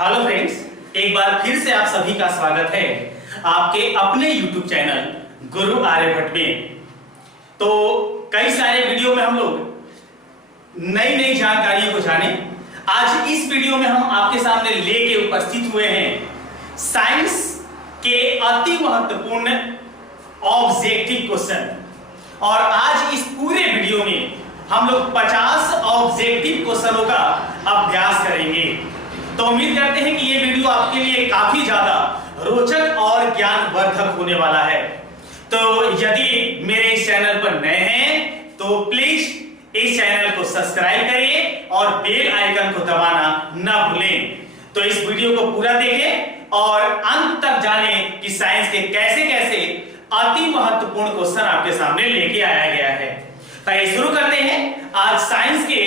Hello friends, एक बार फिर से आप सभी का स्वागत है आपके अपने YouTube चैनल गुरु आर्यभट्ट में। तो कई सारे वीडियो में हम लोग नई नई जानकारियों को जाने। आज इस वीडियो में हम आपके सामने लेके उपस्थित हुए हैं साइंस के अति महत्वपूर्ण ऑब्जेक्टिव क्वेश्चन। और आज इस पूरे वीडियो में हम लोग 50 ऑब्जेक्टिव क्वेश्चनों का अभ्यास करेंगे। तो उम्मीद करते हैं कि ये वीडियो आपके लिए काफी ज्यादा रोचक और ज्ञानवर्धक होने वाला है। तो यदि मेरे इस चैनल पर नए हैं तो प्लीज इस चैनल को सब्सक्राइब करिए और बेल आइकन को दबाना ना भूलें। तो इस वीडियो को पूरा देखें और अंत तक जानें कि साइंस के कैसे कैसे अति महत्वपूर्ण क्वेश्चन आपके सामने लेके आया गया है। तो शुरू करते हैं आज साइंस के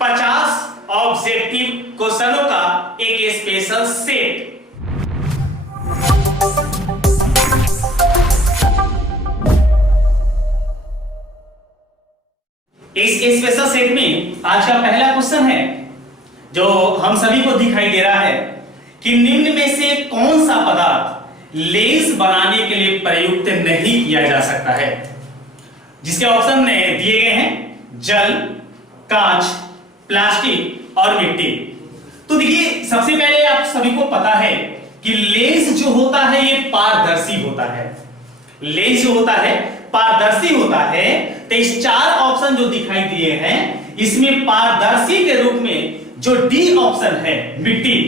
50 ऑब्जेक्टिव क्वेश्चनों का एक स्पेशल सेट। इस स्पेशल सेट में आज का पहला क्वेश्चन है जो हम सभी को दिखाई दे रहा है कि निम्न में से कौन सा पदार्थ लेंस बनाने के लिए प्रयुक्त नहीं किया जा सकता है। जिसके ऑप्शन में दिए गए हैं जल, कांच, प्लास्टिक और मिट्टी। तो देखिए, सबसे पहले आप सभी को पता है कि लेंस जो होता है ये पारदर्शी होता है। लेंस जो होता है पारदर्शी होता है। तो इस 4 ऑप्शन जो दिखाई दिए हैं इसमें पारदर्शी के रूप में जो डी ऑप्शन है मिट्टी,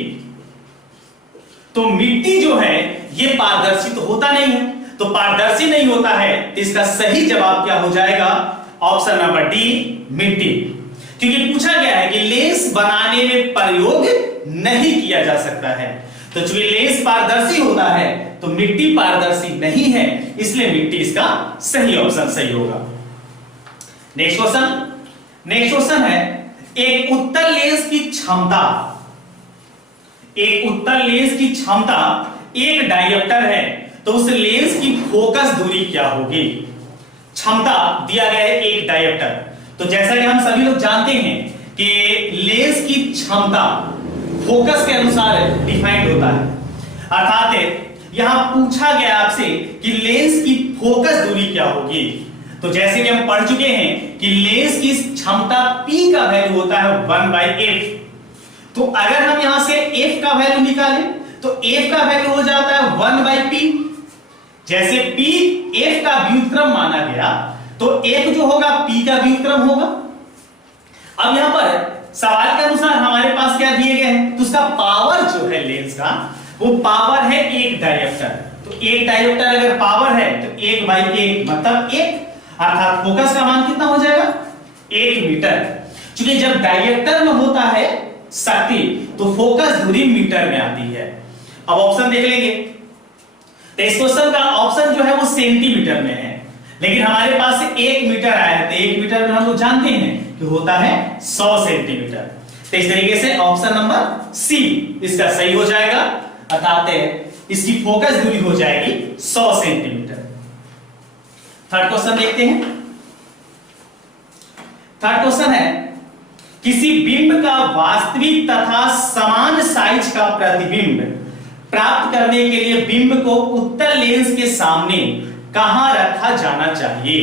तो मिट्टी जो है ये पारदर्शी तो होता नहीं है। तो पारदर्शी नहीं होता है तो इसका सही जवाब क्या हो जाएगा? ऑप्शन नंबर डी, मिट्टी। क्योंकि पूछा गया है कि लेंस बनाने में प्रयोग नहीं किया जा सकता है। तो चूंकि लेंस पारदर्शी होता है तो मिट्टी पारदर्शी नहीं है, इसलिए मिट्टी इसका सही ऑप्शन सही होगा। नेक्स्ट क्वेश्चन है एक उत्तल लेंस की क्षमता, एक उत्तल लेंस की क्षमता एक डायोप्टर है तो उस लेंस की फोकस दूरी क्या होगी? क्षमता दिया गया है एक डायोप्टर। तो जैसा कि हम सभी लोग जानते हैं कि लेंस की क्षमता फोकस के अनुसार डिफाइंड होता है। अर्थात यहां पूछा गया आपसे कि लेंस की फोकस दूरी क्या होगी। तो जैसे कि हम पढ़ चुके हैं कि लेंस की क्षमता P का वैल्यू होता है 1/f। तो अगर हम यहां से f का वैल्यू निकालें तो f का वैल्यू हो जाता है 1/p। जैसे P f का व्युत्क्रम माना गया तो f जो होगा P का व्युत्क्रम होगा। अब यहां पर सवाल के अनुसार हमारे पास क्या दिए गए हैं तो उसका पावर जो है लेंस का वो पावर है एक डायोप्टर। तो एक डायोप्टर अगर पावर है तो 1/1 मतलब 1, अर्थात फोकस का मान कितना हो जाएगा? 1 मीटर। क्योंकि जब डायोप्टर में होता है शक्ति तो फोकस दूरी मीटर में आती है। अब ऑप्शन देख लेंगे तो इस क्वेश्चन का ऑप्शन जो है वो सेंटीमीटर में है, लेकिन हमारे पास 1 मीटर आया है तो 1 मीटर में हम लोग जानते हैं कि होता है 100 सेंटीमीटर। तो इस तरीके से ऑप्शन नंबर सी इसका सही हो जाएगा, अर्थात इसकी फोकस दूरी हो जाएगी 100 सेंटीमीटर। थर्ड क्वेश्चन देखते हैं। थर्ड क्वेश्चन है किसी बिंब का वास्तविक तथा समान साइज का प्रतिबिंब प्राप्त करने के लिए बिंब को उत्तल लेंस के सामने कहां रखा जाना चाहिए।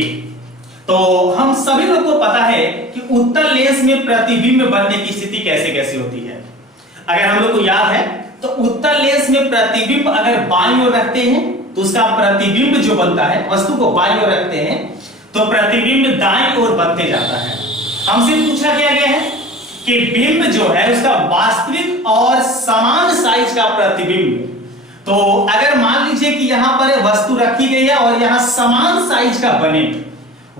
तो हम सभी लोग को पता है कि उत्तल लेंस में प्रतिबिंब बनने की स्थिति कैसे कैसे होती है। अगर हम लोग को याद है तो उत्तल लेंस में प्रतिबिंब अगर बाईं ओर रखते हैं तो उसका प्रतिबिंब जो बनता है, वस्तु को बाईं ओर रखते हैं तो प्रतिबिंब दाईं ओर बनते जाता है। हमसे पूछा गया है कि बिंब जो है उसका वास्तविक और समान साइज का प्रतिबिंब। तो अगर मान लीजिए कि यहां पर वस्तु रखी गई है और यहां समान साइज का बने,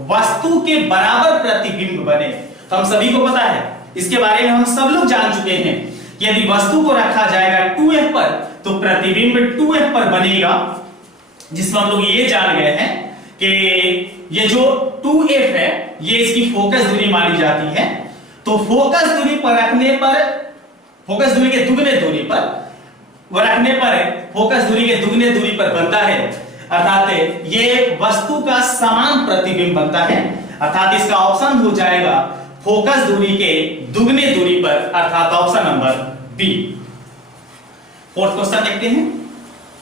वस्तु के बराबर प्रतिबिंब बने, तो हम सभी को पता है, इसके बारे में हम सब लोग जान चुके हैं कि यदि वस्तु को रखा जाएगा 2f पर तो प्रतिबिंब 2f पर बनेगा। जिसमें हम लोग ये जान गए हैं कि ये जो 2f है ये इसकी फोकस दूरी मानी जाती है। तो फोकस दूरी पर रखने पर, फोकस दूरी के दुगने दूरी पर वो रखने पर फोकस दूरी के दुगने दूरी पर बनता है, अर्थात ये वस्तु का समान प्रतिबिंब बनता है। अर्थात इसका ऑप्शन हो जाएगा फोकस दूरी के दुगने दूरी पर, अर्थात option number B. Fourth question देखते हैं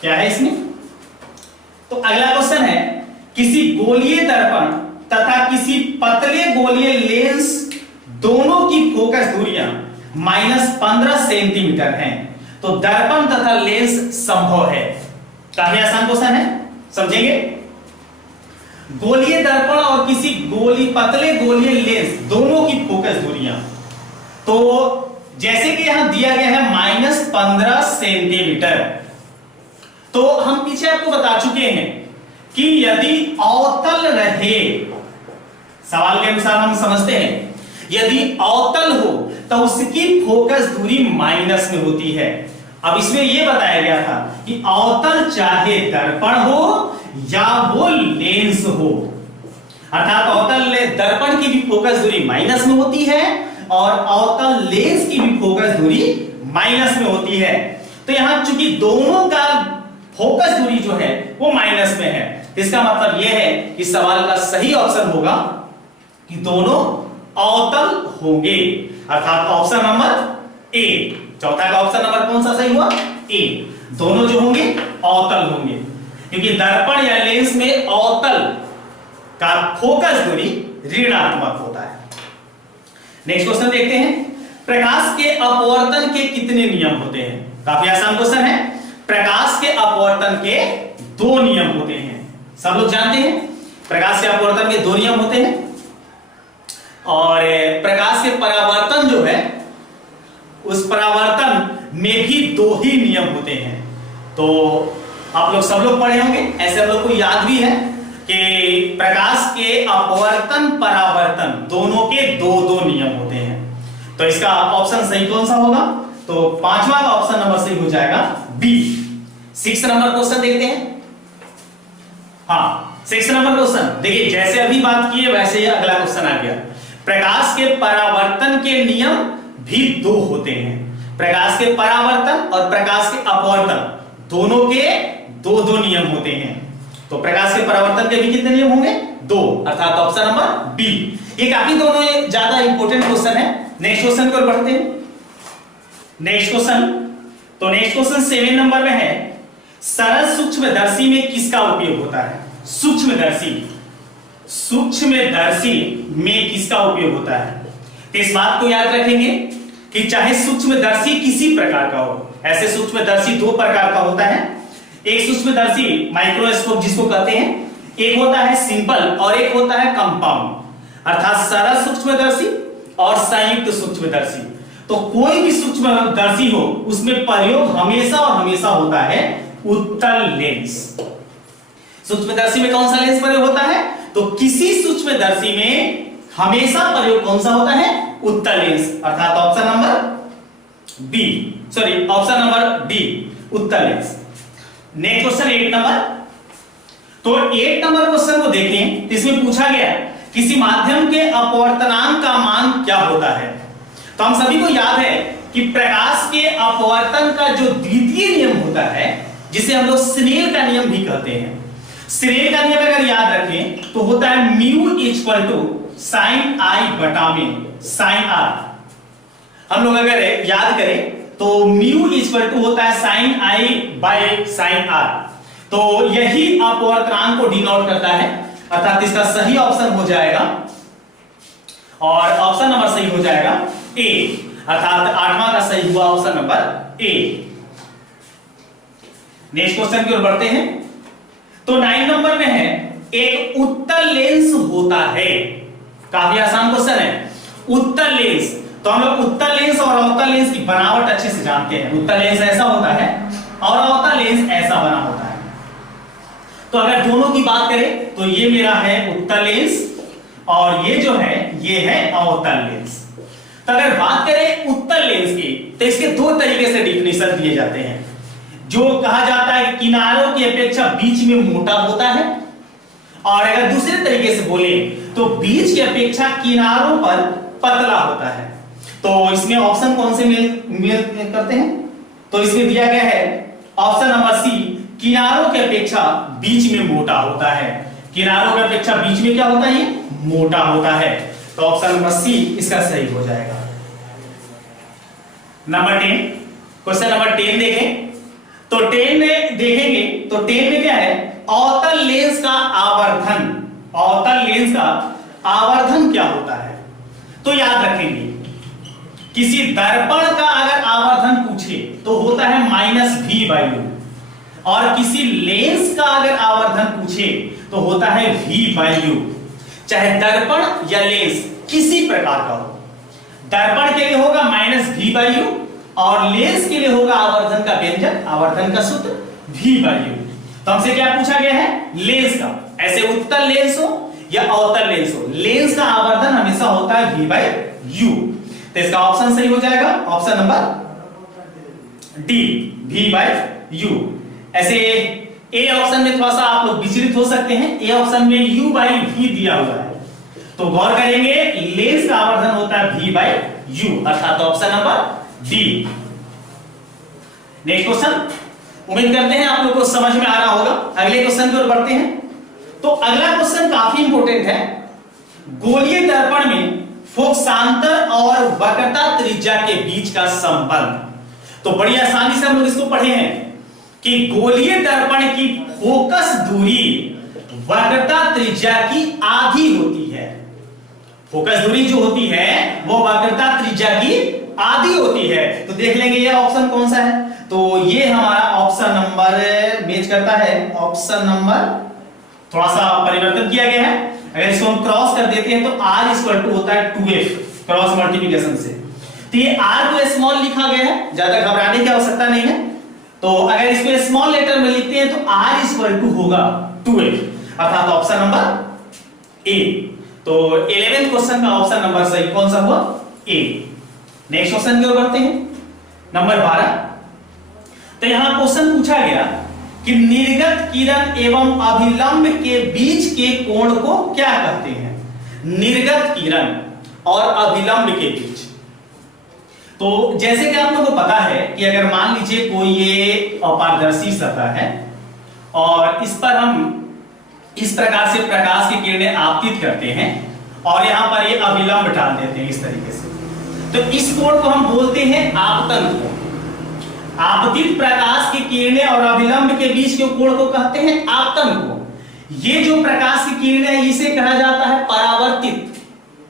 क्या है इसमें। तो अगला क्वेश्चन है, किसी गोलीय दर्पण तथा किसी पतले गोलीय लेंस दोनों की फोकस दूरियां -15 सेंटीमीटर हैं, तो दर्पण तथा लेंस संभव है। काफी आसान क्वेश्चन है, समझेंगे। गोलीय दर्पण और किसी पतले गोलीय लेंस दोनों की फोकस दूरियां, तो जैसे कि यहां दिया गया है -15 सेंटीमीटर, तो हम पीछे आपको बता चुके हैं कि यदि अवतल रहे, सवाल के अनुसार हम समझते हैं, यदि अवतल हो तो उसकी फोकस दूरी माइनस में होती है। अब इसमें यह बताया गया था कि अवतल चाहे दर्पण हो या वो लेंस हो, अर्थात अवतल दर्पण की भी फोकस दूरी माइनस में होती है और अवतल लेंस की भी फोकस दूरी माइनस में होती है। तो यहां चूंकि दोनों का फोकस दूरी जो है वो माइनस में है, इसका मतलब यह है कि सवाल का सही ऑप्शन होगा कि दोनों अवतल होंगे, अर्थात ऑप्शन नंबर ए। चौथा का ऑप्शन नंबर कौन सा सही हुआ? ए। दोनों जो होंगे अवतल होंगे, क्योंकि दर्पण या लेंस में अवतल का फोकस दूरी ऋणात्मक होता है। नेक्स्ट क्वेश्चन देखते हैं, प्रकाश के अपवर्तन के कितने नियम होते हैं? काफी आसान क्वेश्चन है। प्रकाश के अपवर्तन के 2 नियम होते हैं, सब लोग जानते हैं। प्रकाश के अपवर्तन के 2 नियम होते हैं और प्रकाश के परावर्तन जो है उस परावर्तन में भी 2 ही नियम होते हैं। तो आप लोग सब लोग पढ़े होंगे, ऐसे आप लोग को याद भी है कि प्रकाश के अपवर्तन परावर्तन दोनों के 2 नियम होते हैं। तो इसका ऑप्शन सही कौन सा होगा? तो 5वां का ऑप्शन नंबर सही हो जाएगा बी। 6 नंबर क्वेश्चन देखते हैं। हाँ, 6 नंबर क्वेश्चन देखिए, जैसे अभी बात की है वैसे ही अगला क्वेश्चन आ गया। प्रकाश के परावर्तन के नियम भी 2 होते हैं। प्रकाश के परावर्तन और प्रकाश के अपवर्तन दोनों के 2 नियम होते हैं। तो प्रकाश के परावर्तन के भी कितने नियम होंगे? 2, अर्थात ऑप्शन नंबर बी। ये काफी दोनों ज्यादा इंपॉर्टेंट क्वेश्चन है। नेक्स्ट क्वेश्चन की ओर बढ़ते हैं। नेक्स्ट क्वेश्चन, तो नेक्स्ट क्वेश्चन 7 नंबर में है, सरल सूक्ष्मदर्शी में किसका उपयोग होता है? सूक्ष्मदर्शी में किसका उपयोग होता है? तो इस बात को याद रखेंगे कि चाहे सूक्ष्मदर्शी किसी प्रकार का हो, ऐसे सूक्ष्मदर्शी 2 प्रकार का होता है। एक सूक्ष्मदर्शी माइक्रोस्कोप जिसको कहते हैं, एक होता है सिंपल और एक होता है कंपाउंड, अर्थात सरल सूक्ष्मदर्शी और संयुक्त सूक्ष्मदर्शी। तो कोई भी सूक्ष्मदर्शी हो उसमें प्रयोग हमेशा और हमेशा होता है उत्तल लेंस। सूक्ष्मदर्शी में कौन सा लेंस प्रयोग होता है? तो किसी सूक्ष्मदर्शी में हमेशा प्रयोग कौन सा होता है? उत्तल लेंस, अर्थात option number B, sorry option number D, उत्तल लेंस। Next question 8 number. तो 8 नंबर क्वेश्चन को देखें, इसमें पूछा गया किसी माध्यम के अपवर्तनांक का मान क्या होता है? तो हम सभी को याद है कि प्रकाश के अपवर्तन का जो द्वितीय नियम होता है, जिसे हम लोग स्नेल का नियम भी कहते हैं। स्नेल का नियम अगर याद रखें तो होता है म्यू इक्वल टू साइन आई बटा में साइन आर। हम लोग अगर याद करें तो म्यू इक्वल टू होता है sine i by sine r. तो यही अपवर्तनांक को डिनोट करता है, अर्थात इसका सही ऑप्शन हो जाएगा और ऑप्शन नंबर सही हो जाएगा ए, अर्थात 8वां का सही हुआ option number A. Next question की ओर बढ़ते हैं। तो 9 नंबर में है, एक उत्तल लेंस होता है। काफी आसान क्वेश्चन है। उत्तल लेंस, तो हम लोग उत्तल लेंस और अवतल लेंस की बनावट अच्छे से जानते हैं। उत्तल लेंस ऐसा होता है और अवतल लेंस ऐसा बना होता है। तो अगर दोनों की बात करें तो ये मेरा है उत्तल लेंस और ये जो है ये है अवतल लेंस। तो अगर बात करें उत्तल लेंस की तो इसके 2 तरीके से डिफिनेशन दिए जाते हैं। जो कहा जाता है किनारों की अपेक्षा बीच में मोटा होता है, और अगर दूसरे तरीके से बोले तो बीच की अपेक्षा किनारों पर पतला होता है। तो इसमें ऑप्शन कौन से मेल करते हैं? तो इसमें दिया गया है ऑप्शन नंबर सी, किनारों की अपेक्षा बीच में मोटा होता है। किनारों की अपेक्षा बीच में क्या होता है? ये मोटा होता है। तो ऑप्शन नंबर सी इसका सही हो जाएगा। नंबर 10, क्वेश्चन नंबर 10 देखें। तो 10 में देखेंगे तो 10 में क्या है, अवतल लेंस का आवर्धन, अवतल लेंस का आवर्धन क्या होता है। तो याद रखेंगे किसी दर्पण का अगर आवर्धन पूछे तो होता है -v/u, और किसी लेंस का अगर आवर्धन पूछे तो होता है v/u। चाहे दर्पण या लेंस किसी प्रकार का हो, दर्पण के लिए होगा -v/u और लेंस के लिए होगा आवर्धन का व्यंजक, आवर्धन का सूत्र v/u। तो हमसे क्या पूछा गया है, लेंस का, ऐसे उत्तल लेंस हो या अवतल लेंस हो, लेंस का आवर्धन हमेशा होता है v/u। तो इसका ऑप्शन सही हो जाएगा ऑप्शन नंबर डी, v/u। ऐसे ए ऑप्शन में थोड़ा सा आप लोग विचलित हो सकते हैं, ए ऑप्शन में u/v दिया हुआ है, तो गौर करेंगे लेंस का आवर्धन होता है v/u, अर्थात option number D. Next question, उम्मीद करते हैं आप लोगों को समझ में आ रहा होगा। अगले क्वेश्चन की ओर बढ़ते हैं। तो अगला क्वेश्चन काफी इंपॉर्टेंट है। गोलीय दर्पण में फोकसांतर और वक्रता त्रिज्या के बीच का संबंध। तो बड़ी आसानी से हम लोग इसको पढ़े हैं कि गोलीय दर्पण की फोकस दूरी वक्रता त्रिज्या की आधी होती है। फोकस दूरी जो होती है वो वक्रता त्रिज्या की आधी होती है। तो देख लेंगे ये ऑप्शन कौन सा है। तो ये हमारा ऑप्शन नंबर मैच करता है, ऑप्शन नंबर थोड़ा सा परिवर्तन किया गया है। अगर इसको हम क्रॉस कर देते हैं तो r इक्वल टू होता है 2f क्रॉस मल्टीप्लिकेशन से। तो ये r को स्मॉल लिखा गया है, ज्यादा घबराने की आवश्यकता नहीं है। तो अगर इसको स्मॉल लेटर में लिखते हैं तो r इक्वल टू होगा 2f, अर्थात ऑप्शन नंबर ए। तो 11वें क्वेश्चन का ऑप्शन नंबर सही कौन सा हुआ, ए। नेक्स्ट क्वेश्चन की ओर बढ़ते हैं, नंबर 12। तो यहां क्वेश्चन पूछा गया कि निर्गत किरण एवं अभिलंब के बीच के कोण को क्या कहते हैं। निर्गत किरण और अभिलंब के बीच, तो जैसे कि आप लोगों को पता है कि अगर मान लीजिए कोई ये अपारदर्शी सतह है और इस पर हम इस प्रकार से प्रकाश की किरणें आपतित करते हैं और यहां पर ये अभिलंब डाल देते हैं इस तरीके से, तो इस कोण को हम बोलते हैं आपतन कोण। आपतित प्रकाश की किरणें और अभिलंब के बीच के कोण को कहते हैं आपतन कोण। ये जो प्रकाश की किरणें है इसे कहा जाता है परावर्तित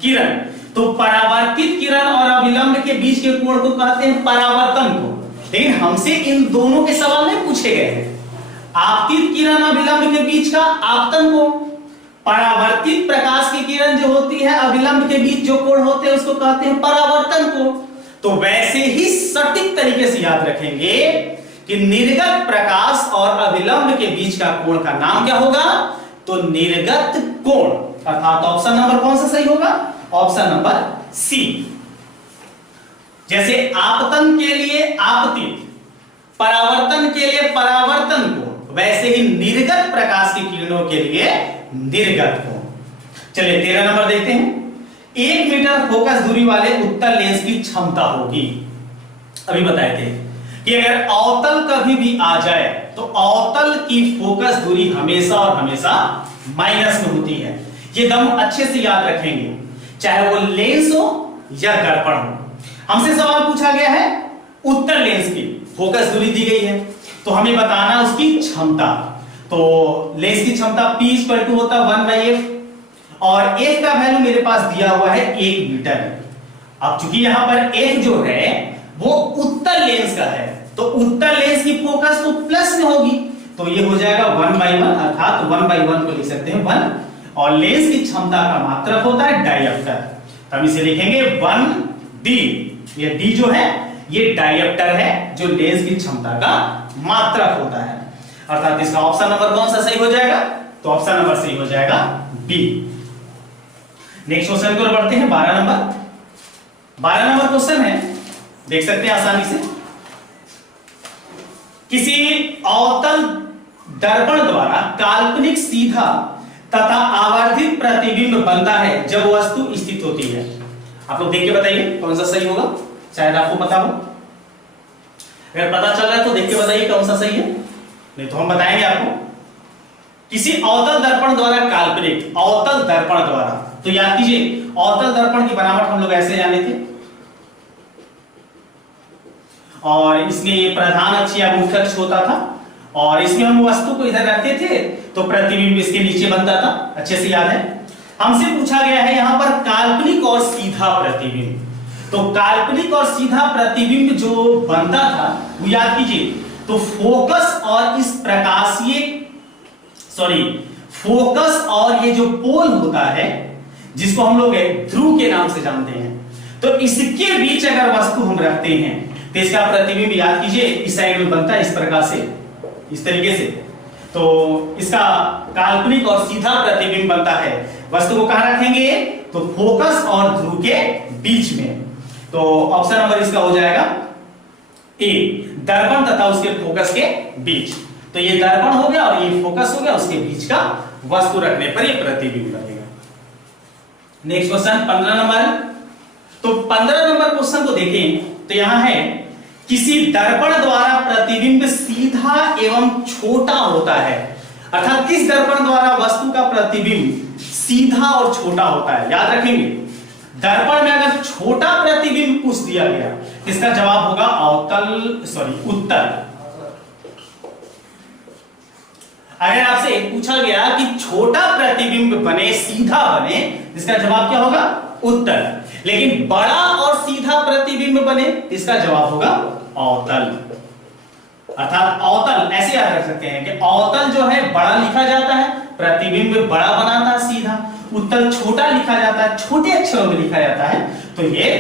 किरण। तो परावर्तित किरण और अभिलंब के बीच के कोण को कहते हैं परावर्तन कोण। लेकिन हमसे इन दोनों के सवाल नहीं पूछे गए हैं। आपतित किरण अभिलंब के बीच का आपतन कोण, परावर्तित प्रकाश की किरण जो होती है अभिलंब के बीच जो कोण होते हैं उसको कहते हैं परावर्तन कोण। तो वैसे ही सटीक तरीके से याद रखेंगे कि निर्गत प्रकाश और अभिलंब के बीच का कोण का नाम क्या होगा, तो निर्गत कोण, अर्थात ऑप्शन नंबर कौन सा सही होगा, ऑप्शन नंबर सी। जैसे आपतन के लिए आपतित, परावर्तन के लिए परावर्तन कोण, वैसे ही निर्गत प्रकाश की किरणों के लिए निर्गत कोण। चलिए 13 नंबर देखते हैं। 1 मीटर फोकस दूरी वाले उत्तल लेंस की क्षमता होगी। अभी बताए थे कि अगर अवतल कभी भी आ जाए तो अवतल की फोकस दूरी हमेशा और हमेशा माइनस में होती है। ये दम अच्छे से याद रखेंगे, चाहे वो लेंस हो या दर्पण हो। हमसे सवाल पूछा गया है उत्तल लेंस की फोकस दूरी दी गई है तो हमें बताना उसकी क्षमता। तो लेंस की क्षमता P इक्वल टू होता है 1/f और f का वैल्यू मेरे पास दिया हुआ है 1 मीटर। अब चूंकि यहां पर f जो है वो उत्तल लेंस का है तो उत्तल लेंस की फोकस तो प्लस में होगी, तो ये हो जाएगा 1/1, अर्थात 1/1 को लिख सकते हैं 1। और लेंस की क्षमता का मात्रक होता है डायप्टर, तो हम इसे लिखेंगे 1d। ये d जो है ये डायप्टर है जो लेंस की क्षमता का मात्रक होता है, अर्थात इसका ऑप्शन नंबर कौन सा सही हो जाएगा, तो ऑप्शन नंबर सही हो जाएगा बी। नेक्स्ट क्वेश्चन की ओर बढ़ते हैं 12 नंबर। 12 नंबर क्वेश्चन है, देख सकते हैं आसानी से। किसी अवतल दर्पण द्वारा काल्पनिक सीधा तथा आवर्धित प्रतिबिंब बनता है जब वस्तु स्थित होती है। आप लोग देख के बताइए कौन सा सही होगा, शायद आपको पता हो। अगर पता चल रहा है तो देख के बताइए कौन सा सही है, नहीं तो हम बताएंगे आपको। किसी अवतल दर्पण द्वारा काल्पनिक, अवतल दर्पण द्वारा, तो याद कीजिए अवतल दर्पण की बनावट हम लोग ऐसे जाने थे और इसमें ये प्रधान अक्ष या मुख्य अक्ष होता था और इसमें हम वस्तु को इधर रखते थे तो प्रतिबिंब इसके नीचे बनता था। अच्छे से याद है। हमसे पूछा गया है यहां पर काल्पनिक और सीधा प्रतिबिंब। तो काल्पनिक और सीधा प्रतिबिंब जो बनता था वो याद कीजिए। तो फोकस और इस फोकस और ये जो पोल होता है जिसको हम लोग ध्रुव के नाम से जानते हैं, तो इसके बीच अगर वस्तु हम रखते हैं तो इसका प्रतिबिंब याद कीजिए इस साइड में बनता है इस प्रकार से, इस तरीके से। तो इसका काल्पनिक और सीधा प्रतिबिंब बनता है। वस्तु को कहां रखेंगे? तो फोकस और ध्रुव के बीच में। तो ऑप्शन नंबर इसका हो जाएगा ए, दर्पण तथा उसके फोकस के बीच। तो ये दर्पण हो गया और ये फोकस हो गया, उसके बीच का वस्तु रखने पर ये प्रतिबिंब बनेगा। Next question 15 number. तो 15 नंबर क्वेश्चन को देखें तो यहां है किसी दर्पण द्वारा प्रतिबिंब सीधा एवं छोटा होता है। अर्थात किस दर्पण द्वारा वस्तु का प्रतिबिंब सीधा और छोटा होता है। याद रखेंगे दर्पण में अगर छोटा प्रतिबिंब पूछ दिया गया इसका जवाब होगा उत्तल। अगर आपसे पूछा गया कि छोटा प्रतिबिंब बने सीधा बने, इसका जवाब क्या होगा? उत्तल। लेकिन बड़ा और सीधा प्रतिबिंब बने, इसका जवाब होगा अवतल। अर्थात अवतल ऐसे याद रख सकते हैं कि अवतल जो है बड़ा लिखा जाता है, प्रतिबिंब बड़ा बनाता है सीधा। उत्तल छोटा लिखा जाता है, छोटे अक्षरों में लिखा जाता है, तो ये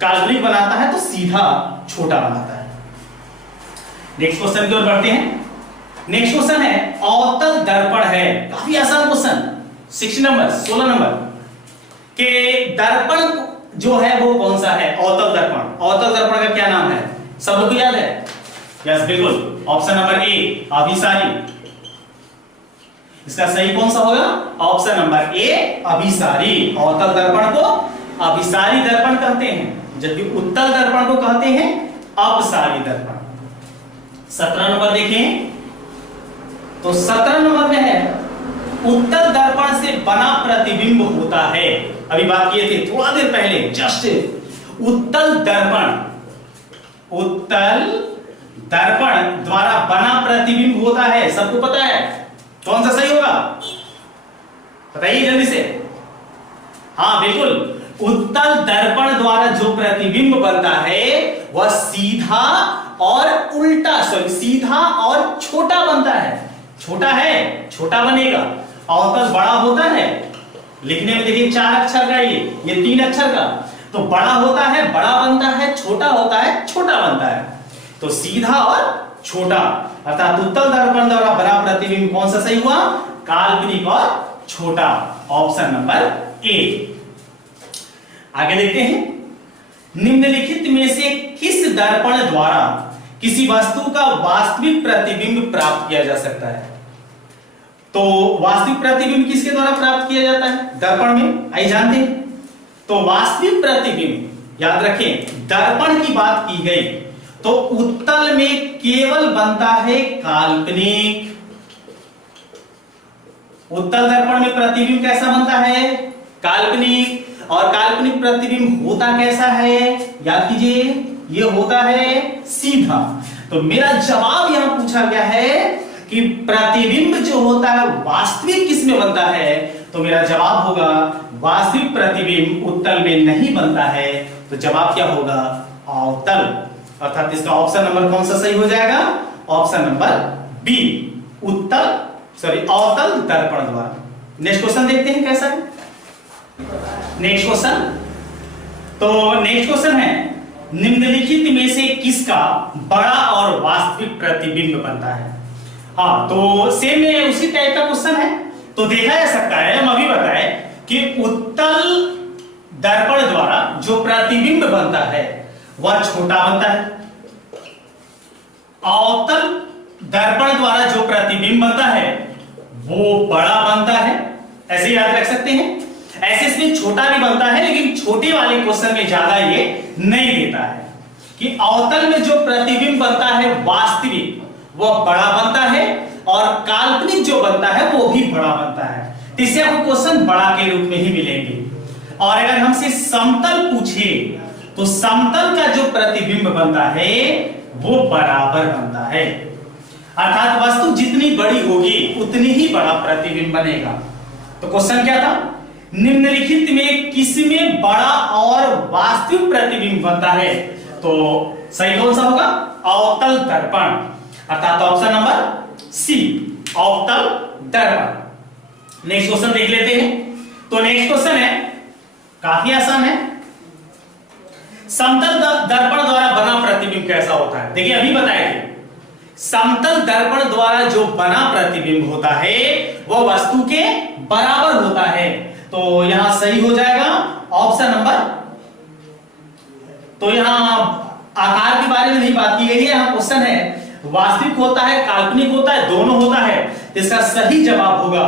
काल्पनिक बनाता है तो सीधा छोटा बनाता है। नेक्स्ट क्वेश्चन की ओर बढ़ते हैं। नेक्स्ट क्वेश्चन है अवतल दर्पण है। काफी आसान क्वेश्चन, 16 नंबर के दर्पण जो है वो कौन सा है? अवतल दर्पण। अवतल दर्पण का क्या नाम है? सब लोग को याद है? यस बिल्कुल, ऑप्शन नंबर ए अभिसारी। इसका सही कौन सा होगा? ऑप्शन नंबर ए अभिसारी। अवतल दर्पण को अभिसारी दर्पण कहते हैं, जबकि उत्तल दर्पण को कहते हैं अपसारी दर्पण। 17 नंबर देखें तो 17 नंबर में है उत्तल दर्पण से बना प्रतिबिंब होता है। अभी बात किए थे थोड़ा देर पहले जस्ट, उत्तल दर्पण द्वारा बना प्रतिबिंब होता है। सबको पता है कौन सा सही होगा? बताइए जल्दी से। हाँ बिल्कुल, उत्तल दर्पण द्वारा जो प्रतिबिंब बनता है वह सीधा और छोटा बनता है। छोटा है, छोटा बनेगा। अवतल बड़ा होता है, लिखने में देखिए 4 अक्षर का ये 3 अक्षर का। तो बड़ा होता है, बड़ा बनता है, छोटा होता है, छोटा बनता है। तो सीधा और छोटा, अर्थात उत्तल दर्पण द्वारा बना प्रतिबिंब कौन सा सही हुआ? काल्पनिक और छोटा, ऑप्शन नंबर ए। आगे देखते हैं, निम्नलिखित में से किस दर्पण द्वारा किसी वस्तु का वास्तविक प्रतिबिंब प्राप्त किया जा सकता है? तो वास्तविक प्रतिबिंब किसके द्वारा प्राप्त किया जाता है दर्पण में? आइए जानते हैं। तो वास्तविक प्रतिबिंब याद रखें, दर्पण की बात की गई तो उत्तल में केवल बनता है काल्पनिक। उत्तल दर्पण में प्रतिबिंब कैसा बनता है? काल्पनिक। और काल्पनिक प्रतिबिंब होता कैसा है? याद कीजिए, ये होता है सीधा। तो मेरा जवाब यहां पूछा गया है कि प्रतिबिंब जो होता है वास्तविक किस में बनता है? तो मेरा जवाब होगा वास्तविक प्रतिबिंब उत्तल में नहीं बनता है। तो जवाब क्या होगा? अवतल। अर्थात इसका ऑप्शन नंबर कौन सा सही हो जाएगा? ऑप्शन नंबर बी, अवतल दर्पण द्वारा। नेक्स्ट क्वेश्चन देखते हैं कैसा है। नेक्स्ट क्वेश्चन, तो नेक्स्ट क्वेश्चन है निम्नलिखित में से किसका बड़ा और वास्तविक प्रतिबिंब बनता है? हाँ, तो सेम उसी टाइप का क्वेश्चन है। तो देखा जा सकता है, हम अभी बताए कि उत्तल दर्पण द्वारा जो प्रतिबिंब बनता है वह छोटा बनता है। अवतल दर्पण द्वारा जो प्रतिबिंब बनता है वो बड़ा बनता है। ऐसे याद रख सकते हैं। ऐसे इसमें छोटा भी बनता है, लेकिन छोटे वाले क्वेश्चन में ज्यादा ये नहीं देता है कि अवतल में जो प्रतिबिंब बनता है वास्तविक वो बड़ा बनता है और काल्पनिक जो बनता है वो भी बड़ा बनता है। तो इससे आपको क्वेश्चन बड़ा के रूप में ही मिलेंगे। और अगर हमसे समतल पूछे तो समतल का जो प्रतिबिंब बनता है वो बराबर बनता है। अर्थात वस्तु जितनी बड़ी होगी उतनी ही बड़ा प्रतिबिंब बनेगा। तो क्वेश्चन क्या था, निम्नलिखित में किसमें बड़ा और वास्तविक प्रतिबिंब बनता है? तो सही कौन सा होगा? अवतल दर्पण, अर्थात ऑप्शन नंबर सी, अवतल दर्पण। नेक्स्ट क्वेश्चन देख लेते हैं। तो नेक्स्ट क्वेश्चन है, काफी आसान है। समतल दर्पण द्वारा बना प्रतिबिंब कैसा होता है? देखिए अभी बताए थे, समतल दर्पण द्वारा जो बना प्रतिबिंब होता है वो वस्तु के बराबर होता है। तो यहां सही हो जाएगा ऑप्शन नंबर। तो यहां आकार के बारे में नहीं बात की गई है, यहां क्वेश्चन है वास्तविक होता है, काल्पनिक होता है, दोनों होता है। इसका सही जवाब होगा,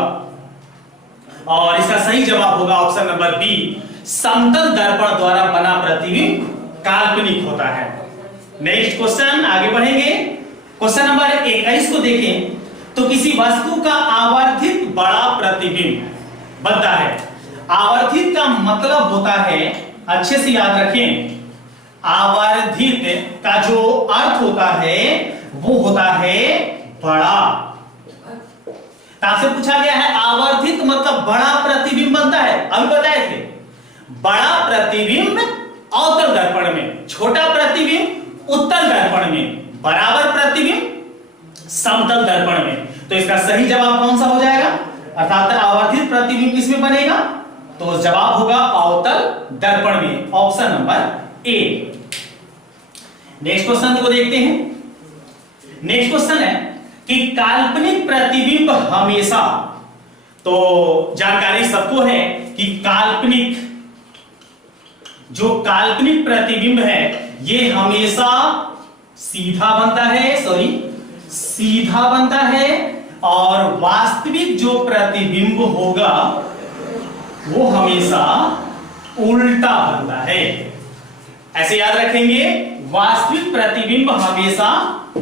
और इसका सही जवाब होगा ऑप्शन नंबर बी, समतल दर्पण द्वारा बना प्रतिबिंब काल्पनिक होता है। नेक्स्ट क्वेश्चन आगे बढ़ेंगे। क्वेश्चन नंबर 21 को देखें तो किसी वस्तु का आवर्धित बड़ा प्रतिबिंब बनता है। आवर्धित का मतलब होता है, अच्छे से याद रखें, आवर्धित का जो अर्थ होता है वो होता है बड़ा। आपसे पूछा गया है आवर्धित मतलब बड़ा प्रतिबिंब बनता है, अभी बताए थे। बड़ा प्रतिबिंब अवतल दर्पण में, छोटा प्रतिबिंब उत्तल दर्पण में, बराबर प्रतिबिंब समतल दर्पण में। तो इसका सही जवाब कौन सा हो जाएगा? अर्थात आवर्धित प्रतिबिंब किसमें बनेगा? तो जवाब होगा अवतल दर्पण में, option number A. Next question को देखते हैं। नेक्स्ट क्वेश्चन है कि काल्पनिक प्रतिबिंब हमेशा, तो जानकारी सबको है कि काल्पनिक, जो काल्पनिक प्रतिबिंब है ये हमेशा सीधा बनता है, सीधा बनता है, और वास्तविक जो प्रतिबिंब होगा वो हमेशा उल्टा बनता है। ऐसे याद रखेंगे, वास्तविक प्रतिबिंब हमेशा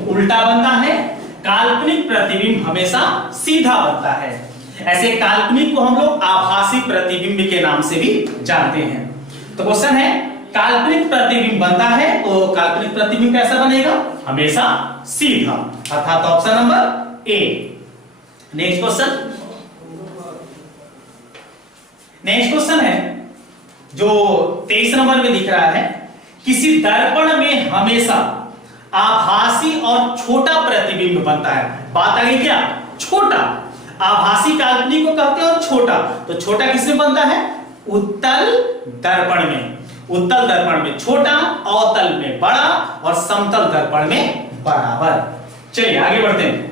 उल्टा बनता है, काल्पनिक प्रतिबिंब हमेशा सीधा बनता है। ऐसे काल्पनिक को हम लोग आभासी प्रतिबिंब के नाम से भी जानते हैं। तो क्वेश्चन है, काल्पनिक प्रतिबिंब बनता है तो काल्पनिक प्रतिबिंब कैसा बनेगा? हमेशा सीधा, अर्थात option number A. Next question, next question है जो 23 नंबर में दिख रहा है, किसी दर्पण में हमेशा आभासी और छोटा प्रतिबिंब बनता है। बात आ गई क्या? छोटा, आभासी काल्पनिक को कहते हैं और छोटा, तो छोटा किसमें बनता है? उत्तल दर्पण में। उत्तल दर्पण में छोटा, अवतल में बड़ा, और समतल दर्पण में बराबर। चलिए आगे बढ़ते हैं,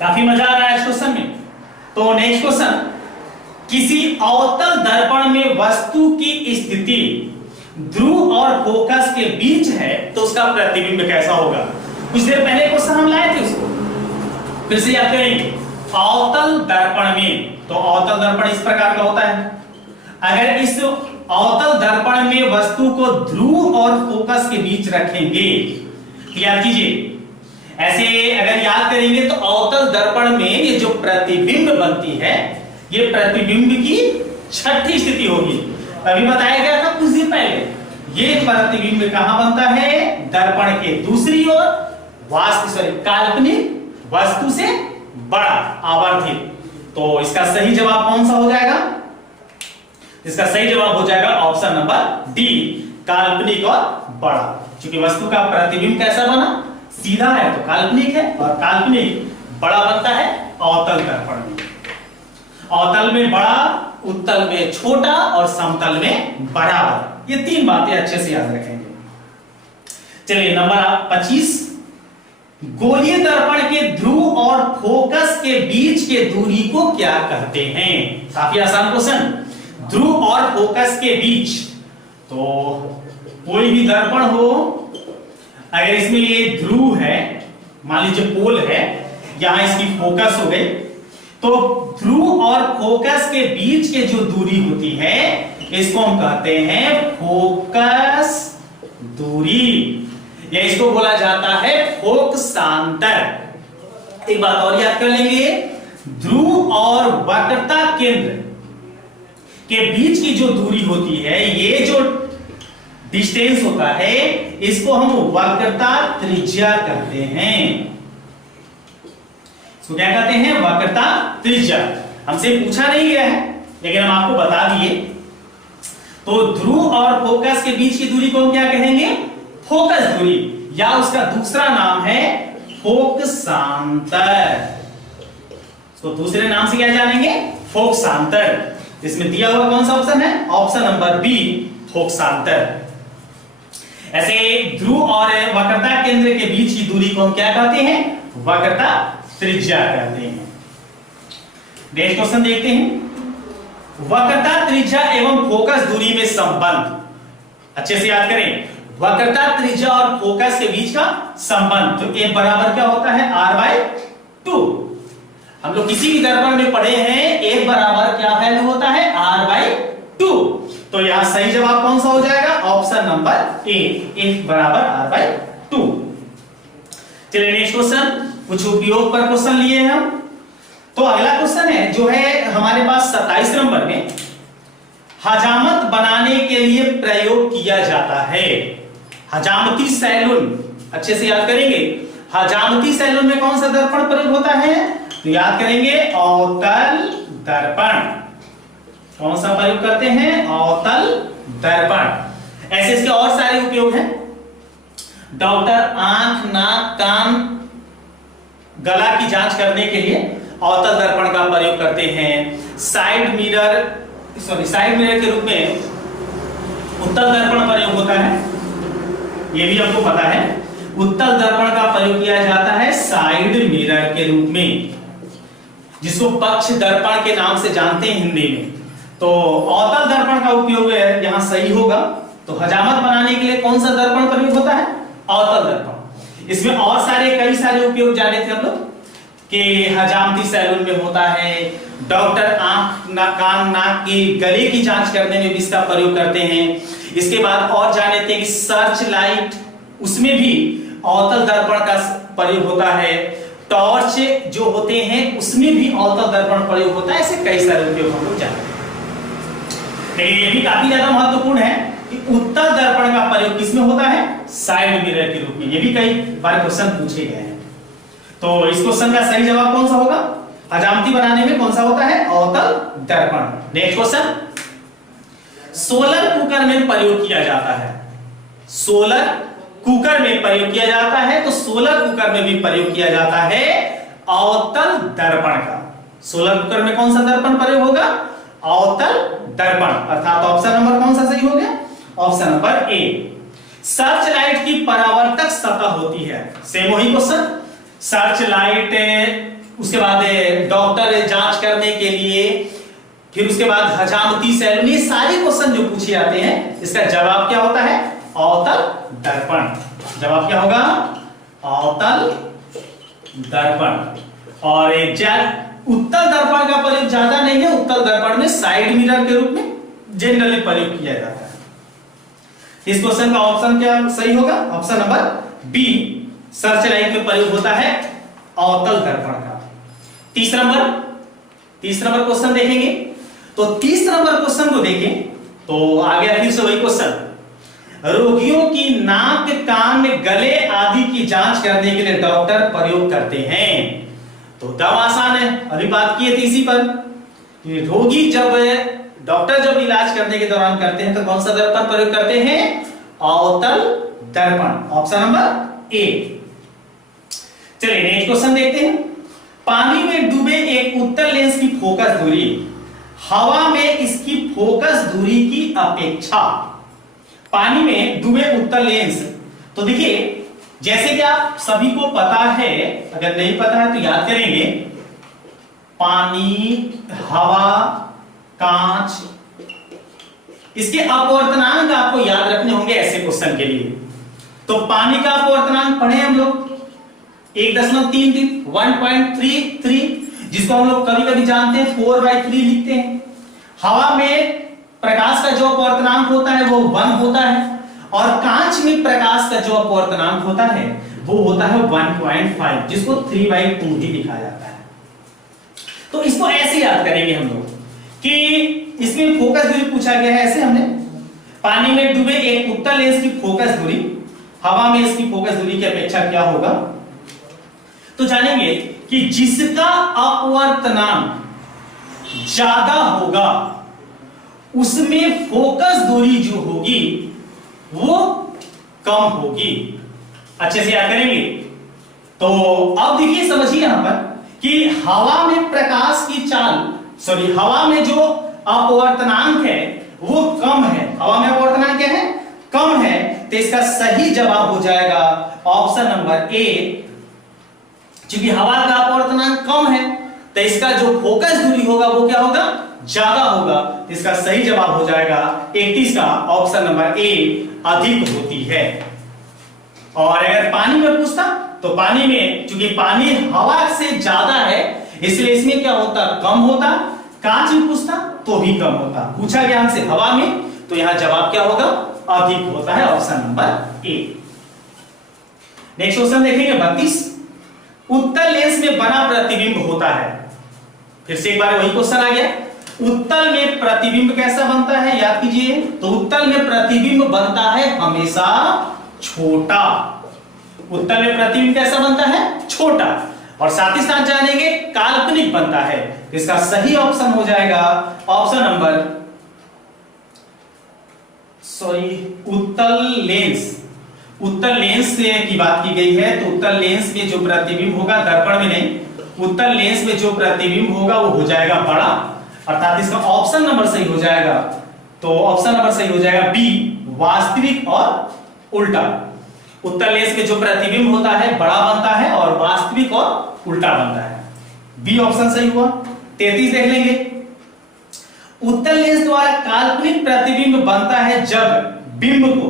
काफी मजा आ रहा है इस क्वेश्चन में। तो नेक्स्ट क्वेश्चन, किसी अवतल दर्पण में वस्तु की स्थिति ध्रुव और फोकस के बीच है तो उसका प्रतिबिंब कैसा होगा? कुछ देर पहले क्वेश्चन हम लाए थे, उसको फिर से याद करेंगे। अवतल दर्पण में, तो अवतल दर्पण इस प्रकार का होता है। अगर इस अवतल दर्पण में वस्तु को ध्रुव और फोकस के बीच रखेंगे, याद कीजिए, ऐसे अगर याद करेंगे तो अवतल दर्पण में ये जो प्रतिबिंब बनती है ये प्रतिबिंब की छठी स्थिति होगी। अभी बताया गया था कुछ दिन पहले, ये प्रतिबिंब कहां बनता है? दर्पण के दूसरी ओर, काल्पनिक वस्तु से बड़ा, आवर्धित। तो इसका सही जवाब कौन सा हो जाएगा? इसका सही जवाब हो जाएगा ऑप्शन नंबर डी, काल्पनिक और बड़ा। क्योंकि वस्तु का प्रतिबिंब कैसा बना? सीधा है तो काल्पनिक है, और काल्पनिक बड़ा बनता है अवतल दर्पण में। अवतल में बड़ा, उत्तल में छोटा, और समतल में बराबर। ये तीन बातें अच्छे से याद रखेंगे। चलिए नंबर 25, गोलीय दर्पण के ध्रुव और फोकस के बीच के दूरी को क्या कहते हैं? काफी आसान क्वेश्चन। ध्रुव और फोकस के बीच, तो कोई भी दर्पण हो, अगर इसमें ये ध्रुव है, मान लीजिए पोल है, यहां इसकी फोकस हो गई, तो ध्रुव और फोकस के बीच के जो दूरी होती है इसको हम कहते हैं फोकस दूरी, या इसको बोला जाता है फोकसांतर। एक बात और याद कर लेंगे, ध्रुव और वक्रता केंद्र के बीच की जो दूरी होती है, ये जो डिस्टेंस होता है, इसको हम वक्रता त्रिज्या कहते हैं। इसको क्या कहते हैं? वक्रता त्रिज्या। हमसे पूछा नहीं गया है लेकिन हम आपको बता दिए। तो ध्रुव और फोकस के बीच की दूरी को हम क्या कहेंगे? फोकस दूरी, या उसका दूसरा नाम है फोकसांतर। तो दूसरे नाम से क्या जानेंगे? फोकसांतर। इसमें दिया हुआ कौन सा ऑप्शन है? ऑप्शन नंबर बी, फोकसांतर। ऐसे ध्रुव और वक्रता केंद्र के बीच की दूरी को हम क्या कहते हैं? वक्रता त्रिज्या कहते हैं। नेक्स्ट क्वेश्चन देखते हैं। वक्रता त्रिज्या एवं फोकस दूरी में संबंध अच्छे से याद करें। वक्रता त्रिज्या और फोकस के बीच का संबंध, तो ए बराबर क्या होता है? r/2। हम लोग किसी भी दर्पण में पढ़े हैं, ए बराबर क्या वैल्यू होता है? r/2। तो यहां सही जवाब कौन सा हो जाएगा? ऑप्शन नंबर ए बराबर r/2। चलिए नेक्स्ट क्वेश्चन, कुछ उपयोग पर क्वेश्चन लिए हैं हम। तो अगला क्वेश्चन है जो है हमारे पास 27 नंबर में, हजामत बनाने के लिए प्रयोग किया जाता है। हजामती सैलून, अच्छे से याद करेंगे। हजामती सैलून में कौन सा दर्पण प्रयोग होता है? तो याद करेंगे अवतल दर्पण। कौन सा प्रयोग करते हैं? अवतल दर्पण। ऐसे इसके और सारे उपयोग हैं। डॉक्टर आंख, नाक, कान, गला की जांच करने के लिए अवतल दर्पण का प्रयोग करते हैं। साइड मिरर के रूप में उत्तल दर्पण प्रयोग होता है, यह भी आपको पता है। उत्तल दर्पण का प्रयोग किया जाता है साइड मिरर के रूप में, जिसको पक्ष दर्पण के नाम से जानते हैं हिंदी में। तो अवतल दर्पण का उपयोग यहां सही होगा। तो हजामत बनाने के लिए कौन सा दर्पण प्रयोग होता है? अवतल दर्पण। इसमें और कई सारे उपयोग जाने थे हम लोग कि हजामती सैलून में होता है, डॉक्टर आंख, कान, नाक की, गले की जांच करने में भी इसका प्रयोग करते हैं। इसके बाद और जाने थे कि सर्च लाइट, उसमें भी अवतल दर्पण का प्रयोग होता है। टॉर्च जो होते हैं उसमें भी अवतल दर्पण प्रयोग होता है। ऐसे कई सारे उपयोग हम लोग जानते हैं। लेकिन ये भी काफी ज्यादा महत्वपूर्ण है कि उत्तल दर्पण का प्रयोग किसमें होता है? साइड मिरर के रूप में। ये भी कई बार क्वेश्चन पूछे गए हैं। तो इस क्वेश्चन का सही जवाब कौन सा होगा? हजामती बनाने में कौन सा होता है? अवतल दर्पण। नेक्स्ट क्वेश्चन, सोलर कुकर में प्रयोग किया जाता है। सोलर कुकर में प्रयोग किया जाता है, तो सोलर कुकर में भी प्रयोग किया जाता है अवतल दर्पण का। सोलर कुकर में कौन सा दर्पण प्रयोग होगा? अवतल दर्पण। अर्थात ऑप्शन नंबर कौन सा सही हो गया? Option number A. Search light की परावर्तक सतह होती है। सेम वही क्वेश्चन, सर्च लाइट, उसके बाद डॉक्टर जांच करने के लिए, फिर उसके बाद हजामती सैलून, ये सारे क्वेश्चन जो पूछे जाते हैं इसका जवाब क्या होता है? अवतल दर्पण। जवाब क्या होगा? अवतल दर्पण। और उत्तल दर्पण का प्रयोग ज्यादा नहीं है। उत्तल दर्पण में साइड मिरर के रूप में जनरली प्रयोग किया जाता है। इस क्वेश्चन का ऑप्शन क्या सही होगा? Option number B, search light में प्रयोग होता है अवतल दर्पण का। तीसरा नंबर क्वेश्चन देखेंगे। तो 30 नंबर क्वेश्चन को देखें तो आ गया फिर से वही क्वेश्चन। रोगियों की नाक, कान, गले आदि की जांच करने के लिए डॉक्टर प्रयोग करते हैं। तो दम आसान है, अभी बात की थी इसी पर। रोगी डॉक्टर जब इलाज करने के दौरान करते हैं तो कौन सा दर्पण प्रयोग करते हैं? अवतल दर्पण। Option number A. चलिए नेक्स्ट क्वेश्चन देखते हैं। पानी में डूबे एक उत्तल लेंस की फोकस दूरी हवा में इसकी फोकस दूरी की अपेक्षा। पानी में डूबे उत्तल लेंस, तो देखिए जैसे कि आप सभी को पता है, अगर नहीं पता है तो याद करेंगे, पानी, हवा, कांच, इसके अपवर्तनांक आपको याद रखने होंगे ऐसे क्वेश्चन के लिए। तो पानी का अपवर्तनांक पढ़े हम लोग 1.33, 1.33, जिसको हम लोग कभी कभी जानते हैं 4/3 लिखते हैं। हवा में प्रकाश का जो अपवर्तनांक होता है वो 1 होता है, और कांच में प्रकाश का जो अपवर्तनांक होता है वो होता है 1.5, जिसको 3/2 ही लिखा जाता है। तो इसको ऐसे याद करेंगे हम लोग कि इसमें फोकस दूरी पूछा गया है ऐसे हमने, पानी में डूबे एक उत्तल लेंस की फोकस दूरी हवा में इसकी फोकस दूरी की अपेक्षा क्या होगा? तो जानेंगे कि जिसका अपवर्तनांक ज्यादा होगा उसमें फोकस दूरी जो होगी वो कम होगी। अच्छे से याद करेंगे। तो अब देखिए, समझिए यहां पर कि हवा में प्रकाश की चाल हवा में जो अपवर्तनांक है वो कम है। हवा में अपवर्तनांक क्या है? कम है। तो इसका सही जवाब हो जाएगा ऑप्शन नंबर ए। क्योंकि हवा का अपवर्तनांक कम है तो इसका जो फोकस दूरी होगा वो क्या होगा? ज्यादा होगा। तो इसका सही जवाब हो जाएगा 31 का ऑप्शन नंबर ए अधिक होती है। और अगर पानी में पूछता तो पानी में चूंकि पानी हवा से ज्यादा है इसलिए इसमें क्या होता? कम होता। कांच में पूछता तो भी कम होता। पूछा गया हमसे हवा में तो यहां जवाब क्या होगा? अधिक होता है, option number A. Next question देखेंगे 32। उत्तल लेंस में बना प्रतिबिंब होता है। फिर से एक बार वही क्वेश्चन आ गया। उत्तल में प्रतिबिंब कैसा बनता है? याद कीजिए। तो उत्तल में प्रतिबिंब बनता है हमेशा छोटा। उत्तल में प्रतिबिंब कैसा बनता है? छोटा। और साथ ही साथ जानेंगे काल्पनिक बनता है। इसका सही ऑप्शन हो जाएगा ऑप्शन नंबर उत्तल लेंस। उत्तल लेंस की बात की गई है तो उत्तल लेंस में जो प्रतिबिंब होगा, दर्पण में नहीं, उत्तल लेंस में जो प्रतिबिंब होगा वो हो जाएगा बड़ा। अर्थात इसका ऑप्शन नंबर सही हो जाएगा। तो ऑप्शन नंबर सही हो जाएगा बी, वास्तविक और उल्टा। उत्तल लेंस में जो प्रतिबिंब होता है बड़ा बनता है और वास्तविक और उल्टा बनता है। बी ऑप्शन सही हुआ। 33 देख लेंगे। उत्तल लेंस द्वारा काल्पनिक प्रतिबिंब बनता है जब बिंब को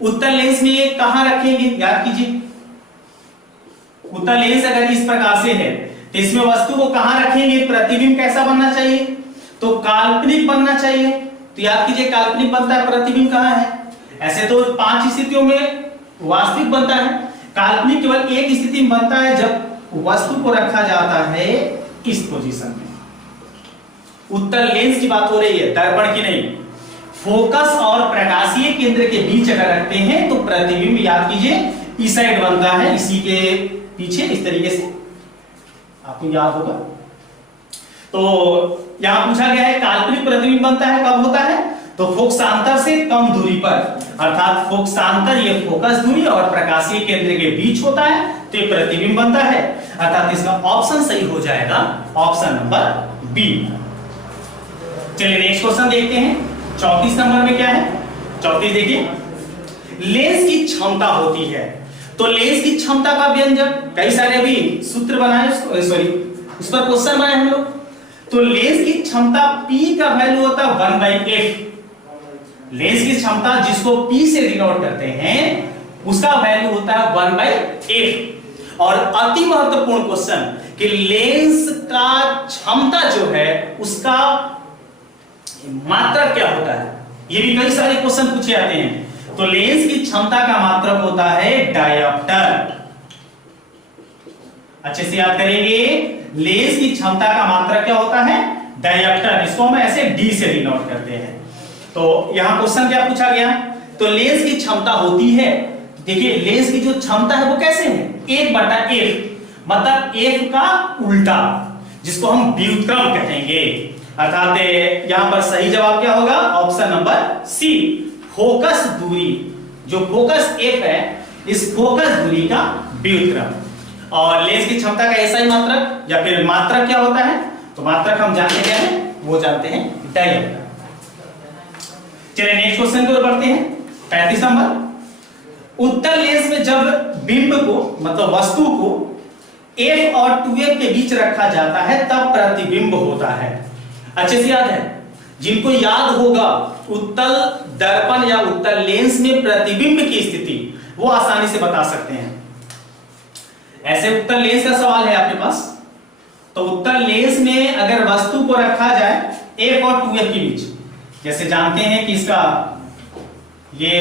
उत्तल लेंस में कहां रखेंगे? याद कीजिए। उत्तल लेंस अगर इस प्रकार से है तो इसमें वस्तु को कहां रखेंगे? प्रतिबिंब कैसा बनना चाहिए? तो काल्पनिक बनना चाहिए। तो याद कीजिए काल्पनिक बनता है, प्रतिबिंब कहां है? ऐसे तो 5 स्थितियों में वास्तविक बनता है। काल्पनिक केवल एक स्थिति में बनता है जब वस्तु को रखा जाता है इस पोजीशन में। उत्तल लेंस की बात हो रही है, दर्पण की नहीं। फोकस और प्रकाशीय केंद्र के बीच अगर रखते हैं तो प्रतिबिंब याद कीजिए इस साइड बनता है, इसी के पीछे इस तरीके से, आपको याद होगा। तो यहां पूछा गया है काल्पनिक प्रतिबिंब बनता है कब होता है? तो फोकसांतर से कम दूरी पर, अर्थात फोकसांतर ये फोकस दूरी और प्रकाशीय केंद्र के बीच होता है तो ये प्रतिबिंब बनता है। अर्थात इसका ऑप्शन सही हो जाएगा ऑप्शन नंबर बी। चलिए नेक्स्ट क्वेश्चन देखते हैं। 34 नंबर में क्या है? 34 देखिए। लेंस की क्षमता होती है। तो लेंस की क्षमता का व्यंजक कई सारे अभी सूत्र बनाए, उस पर क्वेश्चन बनाए हम लोग। तो लेंस की क्षमता P का वैल्यू होता है 1/f। लेंस की क्षमता जिसको P से डिनोट करते हैं उसका वैल्यू होता है 1/f। और अति महत्वपूर्ण क्वेश्चन कि लेंस का क्षमता जो है उसका मात्रक क्या होता है, ये भी कई सारे क्वेश्चन पूछे जाते हैं। तो लेंस की क्षमता का मात्रक होता है डायोप्टर। अच्छे से याद करेंगे, लेंस की क्षमता का मात्रक क्या होता है? डायोप्टर। इसको हम ऐसे डी से डिनोट करते हैं। तो यहां क्वेश्चन क्या पूछा गया? तो लेंस की क्षमता होती है, देखिए लेंस की जो क्षमता है वो कैसे है? 1/f, मतलब f का उल्टा, जिसको हम व्युत्क्रम कहेंगे। अर्थात यहां पर सही जवाब क्या होगा? ऑप्शन नंबर सी, फोकस दूरी। जो फोकस f है इस फोकस दूरी का व्युत्क्रम। और लेंस की क्षमता का ऐसा ही मात्रक या फिर मात्रक क्या होता है? तो मात्रक हम जानते क्या है? वो जानते हैं डायोप्टर। चलिए नेक्स्ट क्वेश्चन की ओर बढ़ते हैं। 35 नंबर। उत्तल लेंस में जब बिंब को मतलब वस्तु को f और 2f के बीच रखा जाता है तब प्रतिबिंब होता है। अच्छे से याद है, जिनको याद होगा उत्तल दर्पण या उत्तल लेंस में प्रतिबिंब की स्थिति वो आसानी से बता सकते हैं। ऐसे उत्तल लेंस का सवाल है आपके पास। तो उत्तल लेंस में अगर वस्तु को रखा जाए f और 2f के बीच, जैसे जानते हैं कि इसका ये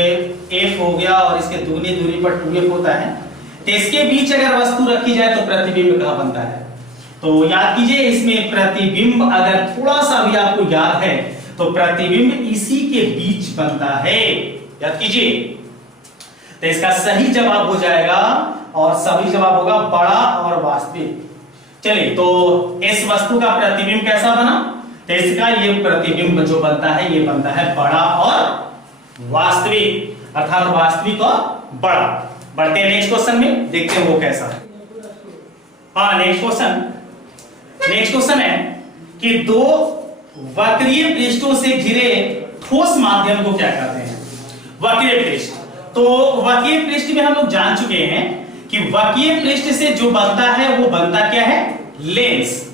f हो गया और इसके दुगनी दूरी पर 2f होता है, तो इसके बीच अगर वस्तु रखी जाए तो प्रतिबिंब कहां बनता है? तो याद कीजिए इसमें प्रतिबिंब अगर थोड़ा सा भी आपको याद है तो प्रतिबिंब इसी के बीच बनता है, याद कीजिए। तो इसका सही जवाब हो जाएगा और सभी जवाब होगा बड़ा और वास्तविक। चलिए, तो इस वस्तु का प्रतिबिंब कैसा बना? तो इसका ये प्रतिबिंब जो बनता है ये बनता है बड़ा और वास्तविक, अर्थात वास्तविक और बड़ा। बढ़ते हैं नेक्स्ट क्वेश्चन में, देखते हैं वो कैसा है। हाँ, नेक्स्ट क्वेश्चन है कि दो वक्रीय पृष्ठों से घिरे ठोस माध्यम को क्या कहते हैं? वक्रीय पृष्ठ। तो वक्रीय पृष्ठ में हम लोग जान चुके हैं कि वक्रीय पृष्ठ से जो बनता है वो बनता क्या है? लेंस।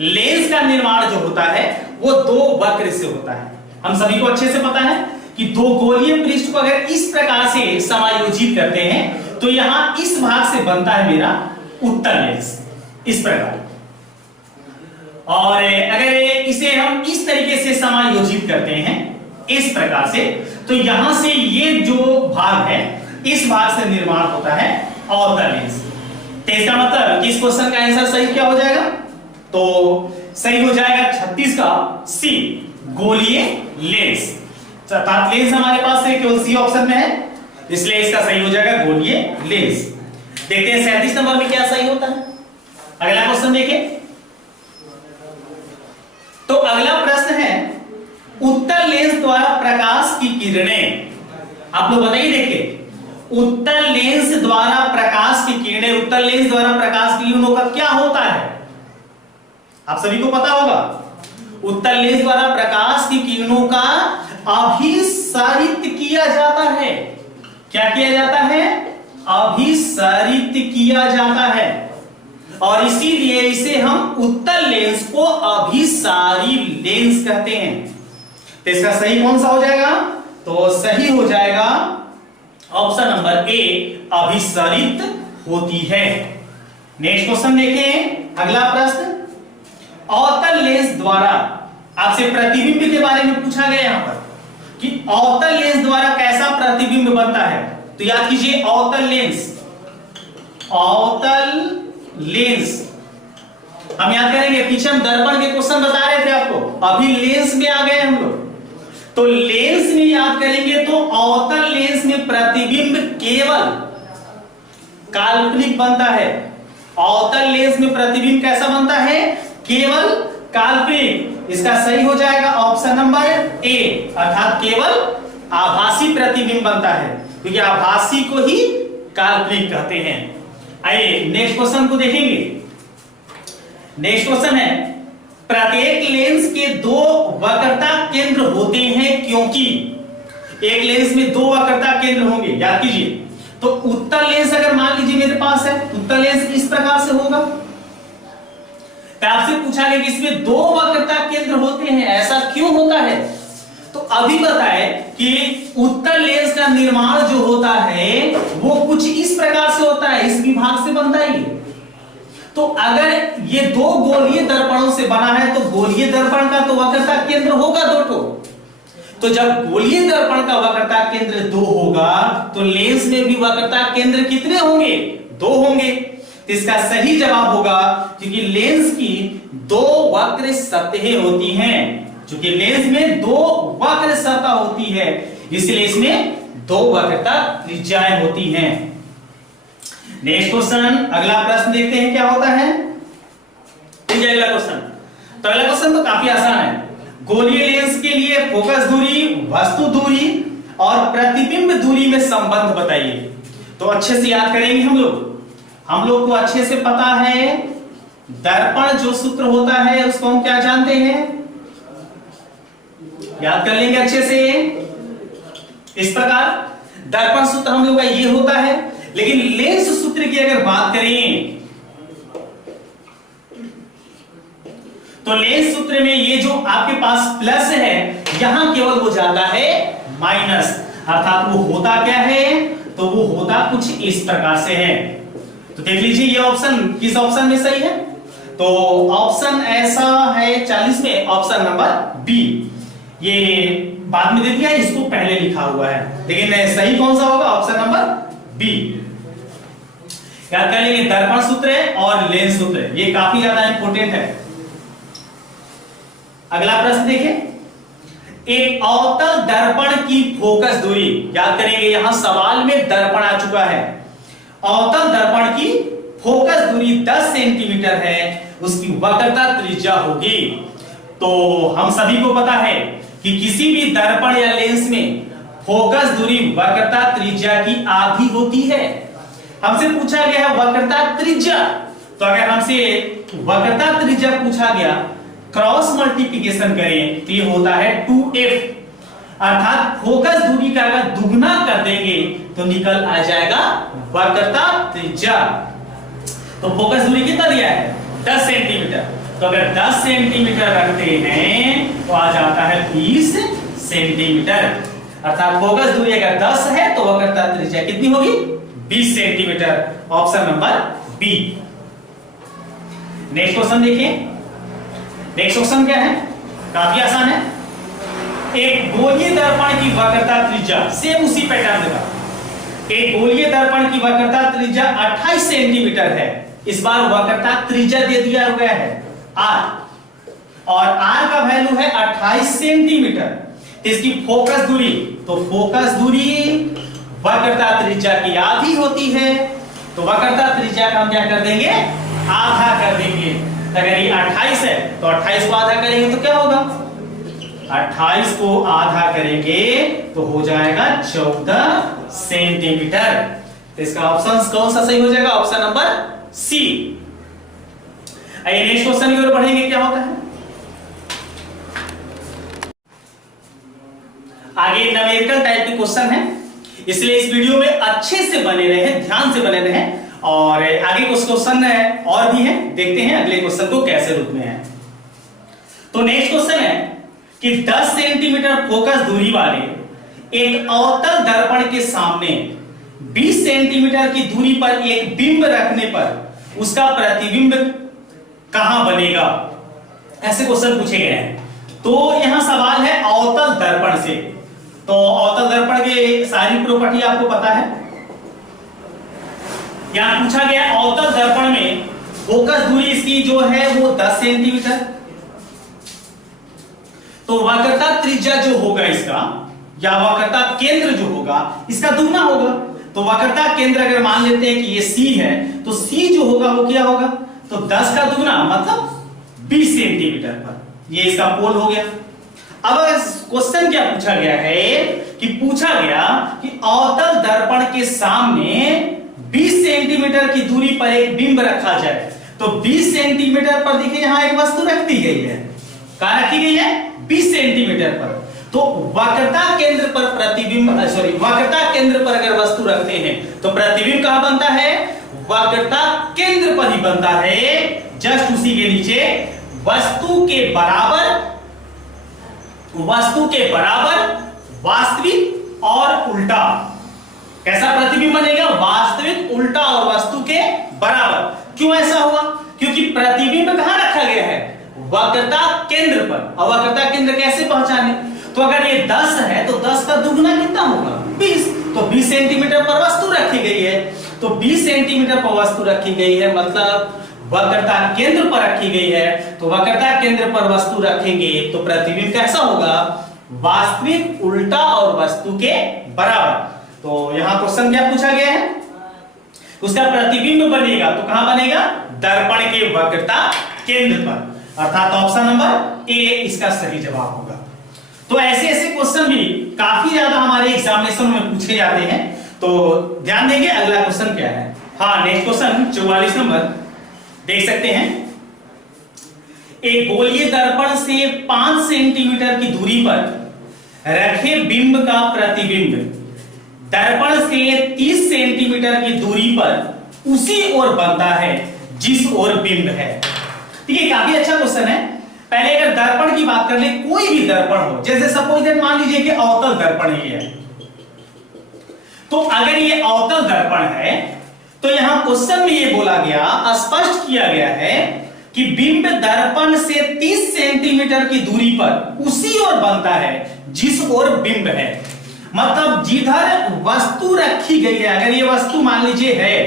लेंस का निर्माण जो होता है वो दो वक्र से होता है। हम सभी को अच्छे से पता है कि दो गोलीय पृष्ठ को अगर इस प्रकार से समायोजित करते हैं तो यहां इस भाग से बनता है मेरा उत्तल लेंस, इस प्रकार। और अगर इसे हम इस तरीके से समायोजित करते हैं इस प्रकार से, तो यहां से ये जो भाग है इस भाग से निर्माण होता है अवतल लेंस। तो इसका मतलब कि इस क्वेश्चन का आंसर सही क्या हो जाएगा? तो सही हो जाएगा 36 का सी, गोलीय लेंस। अर्थात लेंस हमारे पास है केवल सी ऑप्शन में है, इसलिए इसका सही हो जाएगा गोलीय लेंस। देखते हैं 37 नंबर में क्या सही होता है। अगला क्वेश्चन देखें। तो अगला प्रश्न है, उत्तल लेंस द्वारा प्रकाश की किरणें, आप लोग बताइए। देखिए, उत्तल लेंस द्वारा प्रकाश की किरणें, उत्तल लेंस द्वारा प्रकाश की किरणों का क्या होता है? आप सभी को पता होगा। उत्तल लेंस द्वारा प्रकाश की किरणों का अभिसारित किया जाता है। क्या किया जाता है? अभिसारित किया जाता है, और इसीलिए इसे हम उत्तल लेंस को अभिसारी लेंस कहते हैं। तो इसका सही कौन सा हो जाएगा? तो सही हो जाएगा ऑप्शन नंबर ए, अभिसारित होती है। नेक्स्ट क्वेश्चन देखें, अगला प्रश्न। अवतल लेंस द्वारा, आपसे प्रतिबिंब के बारे में पूछा गया यहां पर कि अवतल लेंस द्वारा कैसा प्रतिबिंब बनता है। तो याद कीजिए, अवतल लेंस, अवतल लेंस हम याद करेंगे। पीछे हम दर्पण के क्वेश्चन बता रहे थे आपको, अभी लेंस में आ गए हम लोग। तो लेंस में याद करेंगे तो अवतल लेंस में प्रतिबिंब केवल काल्पनिक बनता है। अवतल लेंस में प्रतिबिंब कैसा बनता है? केवल काल्पनिक। इसका सही हो जाएगा ऑप्शन नंबर ए, अर्थात केवल आभासी प्रतिबिंब बनता है, क्योंकि आभासी को ही काल्पनिक कहते हैं। आइए नेक्स्ट क्वेश्चन को देखेंगे। नेक्स्ट क्वेश्चन है, प्रत्येक लेंस के दो वक्रता केंद्र होते हैं क्योंकि, एक लेंस में दो वक्रता केंद्र होंगे, याद कीजिए। तो उत्तल लेंस अगर मान लीजिए मेरे पास है, उत्तल लेंस इस प्रकार से होगा। तो आपसे पूछा गया कि इसमें दो वक्रता केंद्र होते हैं, ऐसा क्यों होता है? तो अभी बताए कि उत्तल लेंस का निर्माण जो होता है वो कुछ इस प्रकार से होता है, इस विभाग से बनता है। तो अगर ये दो गोलीय दर्पणों से बना है तो गोलीय दर्पण का तो वक्रता केंद्र होगा दो ठो। तो जब गोलीय दर्पण का वक्रता केंद्र दो होगा तो लेंस में भी वक्रता केंद्र कितने होंगे? दो होंगे। तो इसका सही जवाब होगा, क्योंकि लेंस की दो वक्र सतहें होती हैं, क्योंकि लेंस में दो वक्र सतह होती है, इसलिए इसमें दो वक्रता त्रिज्याएं होती हैं। नेक्स्ट क्वेश्चन, अगला प्रश्न देखते हैं क्या होता है। अगला क्वेश्चन, तो अगला क्वेश्चन तो काफी आसान है। गोलीय लेंस के लिए फोकस दूरी, वस्तु दूरी और प्रतिबिंब दूरी में संबंध बताइए। तो अच्छे से याद करेंगे हम लोग को अच्छे से पता है दर्पण जो सूत्र होता है उसको हम क्या जानते हैं, याद कर लेंगे अच्छे से। इस प्रकार दर्पण सूत्र हम लोग का ये होता है, लेकिन लेंस सूत्र की अगर बात करें तो लेंस सूत्र में ये जो आपके पास प्लस है यहां केवल हो जाता है माइनस, अर्थात वो होता क्या है? तो वो होता कुछ इस प्रकार से है। तो देख लीजिए ये ऑप्शन किस ऑप्शन में सही है। तो ऑप्शन ऐसा है 40 में, ऑप्शन नंबर बी। ये बाद में दे दिया, इसको पहले लिखा हुआ है, लेकिन सही कौन सा होगा? Option number B. याद कर लेंगे दर्पण सूत्र और लेंस सूत्र, ये काफी ज्यादा इंपॉर्टेंट है। अगला प्रश्न देखें। एक अवतल दर्पण की फोकस दूरी, याद करेंगे यहां सवाल में दर्पण आ चुका है, अवतल दर्पण की फोकस दूरी 10 सेंटीमीटर है, उसकी वक्रता त्रिज्या होगी। तो हम सभी को पता है कि किसी भी दर्पण या लेंस में फोकस दूरी वक्रता त्रिज्या की आधी होती है। हमसे पूछा गया है वक्रता त्रिज्या, तो अगर हमसे वक्रता त्रिज्या पूछा गया, क्रॉस मल्टीप्लिकेशन करें तो ये होता है 2f, अर्थात फोकस दूरी का अगर दुगना कर देंगे तो निकल आ जाएगा वक्रता त्रिज्या। तो फोकस दूरी कितना दिया है 10 सेंटीमीटर, तो अगर 10 सेंटीमीटर रखते हैं तो आ जाता है 20 सेंटीमीटर, अर्थात फोकस दूरी अगर 10 है तो वक्रता त्रिज्या कितनी होगी 20 centimetre. Option number B. Next question देखिए, नेक्स्ट क्वेश्चन क्या है, काफी आसान है। एक गोलीय दर्पण की वक्रता त्रिज्या, सेम उसी पैटर्न का, एक गोलीय दर्पण की वक्रता त्रिज्या 28 सेंटीमीटर है, इस बार वक्रता त्रिज्या दे दिया गया है r, और r का वैल्यू है 28 सेंटीमीटर, तो इसकी फोकस दूरी, तो फोकस दूरी वक्रता त्रिज्या की आधी होती है, तो वक्रता त्रिज्या का हम क्या कर देंगे आधा कर देंगे। अगर ये 28 है तो 28 को आधा करेंगे तो क्या होगा, 28 को आधा करेंगे तो हो जाएगा 14 सेंटीमीटर। तो इसका ऑप्शन कौन सा सही हो जाएगा, ऑप्शन नंबर सी। आइए नेक्स्ट क्वेश्चन की ओर बढ़ेंगे, क्या होता है आगे न्यूमेरिकल टाइप के क्वेश्चन है, इसलिए इस वीडियो में अच्छे से बने रहे, ध्यान से बने रहे, और आगे कुछ क्वेश्चन और भी है, देखते हैं अगले क्वेश्चन को कैसे रूप में है। तो नेक्स्ट क्वेश्चन है कि 10 सेंटीमीटर फोकस दूरी वाले एक अवतल दर्पण के सामने 20 सेंटीमीटर की दूरी पर एक बिंब रखने पर उसका प्रतिबिंब कहां बनेगा, ऐसे क्वेश्चन पूछे गए हैं। तो यहां सवाल है अवतल दर्पण से, तो अवतल दर्पण के सारी प्रॉपर्टी आपको पता है। यहां पूछा गया अवतल दर्पण में फोकस दूरी इसकी जो है वो 10 सेंटीमीटर, तो वक्रता त्रिज्या जो होगा इसका, या वक्रता केंद्र जो होगा इसका दुगना होगा। तो वक्रता केंद्र अगर मान लेते हैं कि ये C है, तो C जो होगा वो क्या होगा, तो 10 का दुगना मतलब 20 सेंटीमीटर पर, ये इसका पोल हो गया। अब क्वेश्चन क्या पूछा गया है कि पूछा गया कि अवतल दर्पण के सामने 20 सेंटीमीटर की दूरी पर एक बिंब रखा जाए, तो 20 सेंटीमीटर पर देखिए यहां एक वस्तु रख दी गई है, कहां रखी गई है 20 सेंटीमीटर पर। तो वक्रता केंद्र पर प्रतिबिंब, सॉरी वक्रता केंद्र पर अगर वस्तु रखते हैं तो प्रतिबिंब कहां बनता है, वक्रता केंद्र पर ही बनता है, जस्ट उसी के नीचे वस्तु के बराबर वास्तविक और उल्टा। कैसा प्रतिबिंब बनेगा, वास्तविक उल्टा और वस्तु के बराबर। क्यों ऐसा हुआ, क्योंकि प्रतिबिंब कहां रखा गया है, वक्रता केंद्र पर, और वक्रता केंद्र कैसे पहचाने, तो अगर ये 10 है तो 10 का दुगना कितना होगा 20, तो 20 सेंटीमीटर पर वस्तु रखी गई है, तो 20 सेंटीमीटर पर वस्तु रखी गई है मतलब वक्रता केंद्र पर रखी गई है, तो वक्रता केंद्र पर वस्तु रखेंगे तो प्रतिबिंब कैसा होगा, वास्तविक उल्टा और वस्तु के बराबर। तो यहां क्वेश्चन क्या पूछा गया है, उसका प्रतिबिंब बनेगा तो कहां बनेगा, दर्पण के वक्रता केंद्र पर, अर्थात ऑप्शन नंबर ए इसका सही जवाब होगा। तो ऐसे ऐसे क्वेश्चन भी काफी ज्यादा हमारे एग्जामिनेशन में पूछे जाते हैं, तो ध्यान देंगे। अगला क्वेश्चन क्या है, हाँ नेक्स्ट क्वेश्चन 44 नंबर देख सकते हैं। एक गोलीय दर्पण से 5 सेंटीमीटर की दूरी पर रखे बिंब का प्रतिबिंब दर्पण से 30 सेंटीमीटर की दूरी पर उसी ओर बनता है जिस ओर बिंब है। ठीक है, काफी अच्छा क्वेश्चन है। पहले अगर दर्पण की बात कर ले, कोई भी दर्पण हो, जैसे सपोज दैट मान लीजिए कि अवतल दर्पण ही है, तो अगर ये अवतल दर्पण है तो यहां क्वेश्चन में ये बोला गया, स्पष्ट किया गया है कि बिंब दर्पण से 30 सेंटीमीटर की दूरी पर उसी ओर बनता है जिस ओर बिंब है। मतलब जिधर वस्तु रखी गई है, अगर ये वस्तु मान लीजिए है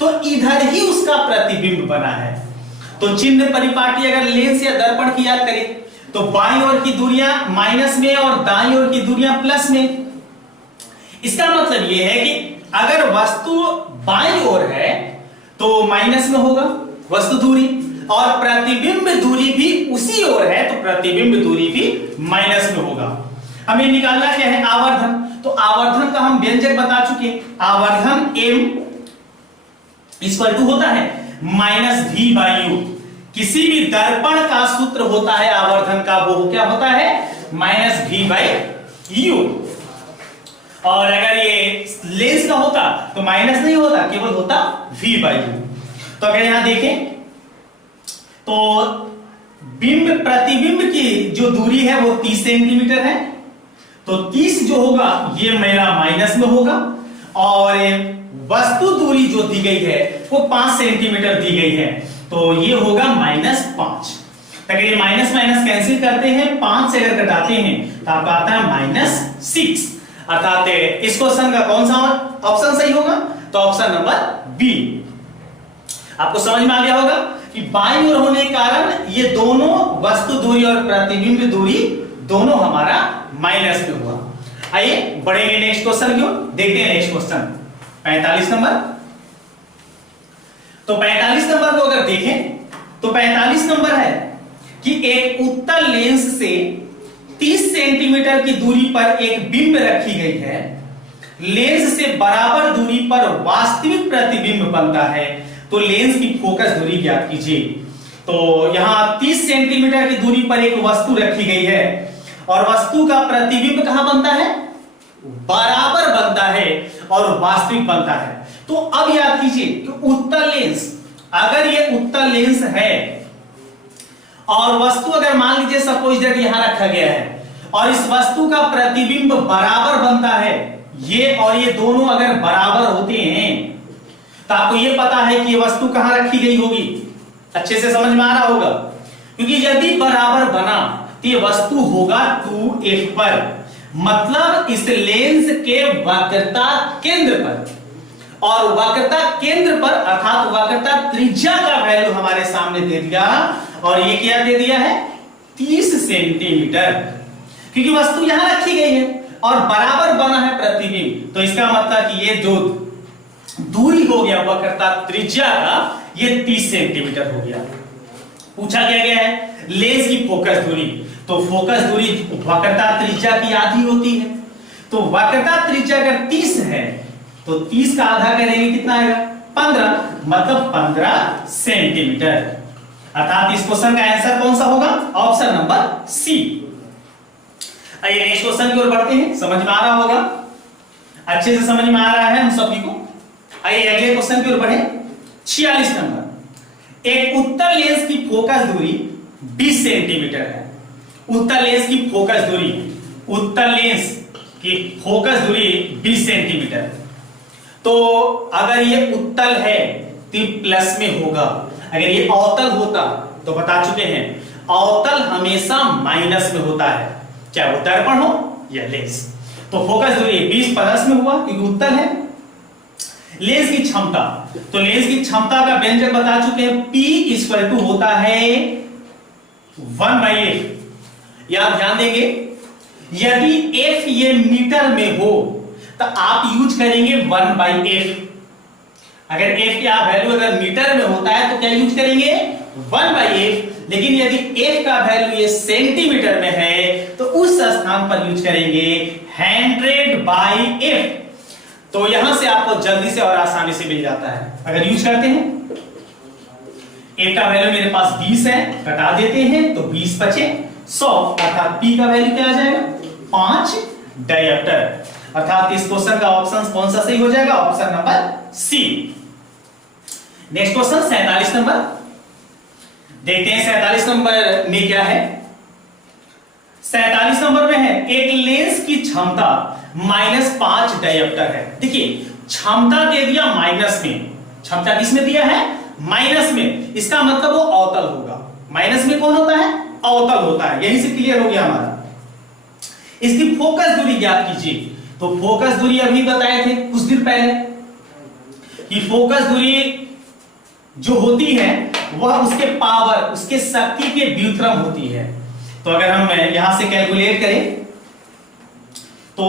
तो इधर ही उसका प्रतिबिंब बना है। तो चिन्ह परिपाटी अगर लेंस या दर्पण की याद करें, तो बाईं ओर की दूरियां माइनस में और दाईं ओर की दूरियां प्लस में। इसका मतलब यह है कि अगर वस्तु बाईं ओर है तो माइनस में होगा वस्तु दूरी, और प्रतिबिंब दूरी भी उसी ओर है तो प्रतिबिंब दूरी भी माइनस में होगा। हमें निकालना क्या है, आवर्धन। तो आवर्धन का हम व्यंजक बता चुके, आवर्धन m इक्वल टू होता है माइनस v बाई यू। किसी भी दर्पण का सूत्र होता है आवर्धन का, वो क्या होता है, माइनस v बाई यू। और अगर ये लेंस का होता तो माइनस नहीं होता, केवल होता v बाई यू। तो अगर यहां देखें तो बिंब प्रतिबिंब की जो दूरी है वो 30 सेंटीमीटर है, तो 30 जो होगा ये मेरा माइनस में होगा, और वस्तु दूरी जो दी गई है वो 5 सेंटीमीटर दी गई है, तो ये होगा -5। अगर ये माइनस माइनस कैंसिल करते हैं, 5 से अगर घटाते हैं तो आपका आता है -6। अर्थात इस क्वेश्चन का कौन सा ऑप्शन सही होगा, तो ऑप्शन नंबर बी। आपको समझ में आ गया होगा कि बाईं ओर होने के कारण ये दोनों वस्तु दूरी और प्रतिबिंब दूरी दोनों हमारा माइनस में हुआ। आइए बढ़ेंगे नेक्स्ट क्वेश्चन की ओर, देखते हैं नेक्स्ट क्वेश्चन 45 नंबर। तो 45 नंबर को अगर देखें तो 45 नंबर है कि एक उत्तल लेंस से 30 सेंटीमीटर की दूरी पर एक बिंब रखी गई है, लेंस से बराबर दूरी पर वास्तविक प्रतिबिंब बनता है, तो लेंस की फोकस दूरी ज्ञात कीजिए। तो यहां 30 सेंटीमीटर की दूरी पर एक वस्तु रखी गई है और वस्तु का प्रतिबिंब कहां बनता है, बराबर बनता है और वास्तविक बनता है। तो अब याद कीजिए कि उत्तल लेंस, अगर ये उत्तल लेंस है और वस्तु अगर मान लीजिए सपोज दैट यहां रखा गया है और इस वस्तु का प्रतिबिंब बराबर बनता है, ये और ये दोनों अगर बराबर होते हैं तो आपको ये पता है कि ये वस्तु कहां रखी गई होगी, अच्छे से समझ में आ रहा होगा, क्योंकि यदि बराबर बना तो ये वस्तु होगा 2f पर, मतलब इस लेंस के वक्रता केंद्र पर, और वक्रता केंद्र पर अर्थात वक्रता त्रिज्या का वैल्यू हमारे सामने दे दिया, और ये क्या दे दिया है 30 सेंटीमीटर, क्योंकि वस्तु यहां रखी गई है और बराबर बना है प्रतिबिंब, तो इसका मतलब कि ये जो दूरी हो गया वक्रता त्रिज्या का, ये 30 सेंटीमीटर हो गया। पूछा क्या गया है लेंस की फोकस दूरी, तो फोकस दूरी वक्रता त्रिज्या की आधी होती है, तो वक्रता त्रिज्या अगर 30 है तो 30 का आधा करेंगे कितना आएगा 15, मतलब 15 सेंटीमीटर। अर्थात इस क्वेश्चन का आंसर कौन सा होगा, ऑप्शन नंबर सी। आइए नेक्स्ट क्वेश्चन की ओर बढ़ते हैं, समझ में आ रहा होगा, अच्छे से समझ में आ रहा है हम सभी को। आइए अगले क्वेश्चन की ओर बढ़े 46 नंबर। एक उत्तल लेंस की फोकस दूरी 20 सेंटीमीटर है। उत्तल लेंस की फोकस दूरी, उत्तल लेंस की फोकस दूरी 20 सेंटीमीटर। तो अगर ये उत्तल है तो ये प्लस में होगा, अगर ये अवतल होता तो बता चुके हैं अवतल हमेशा माइनस में होता है, चाहे वो दर्पण हो या लेंस। तो फोकस दूरी 20 प्लस में हुआ क्योंकि उत्तल है। लेंस की क्षमता, तो लेंस की क्षमता का व्यंजक बता चुके हैं, P इक्वल टू होता है 1/f। यहां ध्यान देंगे यदि f ये मीटर में हो तो आप यूज करेंगे 1/f। अगर f का वैल्यू अगर मीटर में होता है तो क्या यूज करेंगे 1/f, लेकिन यदि f का वैल्यू ये सेंटीमीटर में है तो उस स्थान पर यूज करेंगे 100/f। तो यहां से आपको जल्दी से और आसानी से मिल जाता है। अगर यूज करते हैं f का वैल्यू मेरे पास 20 है, घटा देते हैं तो 20 बचे 100, अर्थात p का वैल्यू क्या आ जाएगा 5 डायोप्टर। अर्थात इस क्वेश्चन का ऑप्शन कौन सा सही हो जाएगा, option number C. Next question 47 number देखते हैं। 47 नंबर में क्या है, 47 नंबर में है एक लेंस की क्षमता -5 डायोप्टर है। देखिए क्षमता दे दिया माइनस में, क्षमता किसमें दिया है माइनस में, इसका मतलब वो अवतल होगा। माइनस में कौन होता है, अवतल होता है, यहीं से क्लियर हो गया हमारा। इसकी फोकस दूरी ज्ञात कीजिए, तो फोकस दूरी अभी बताए थे कुछ दिन पहले कि फोकस दूरी जो होती है वह उसके पावर, उसके शक्ति के व्युत्क्रम होती है। तो अगर हम यहां से कैलकुलेट करें तो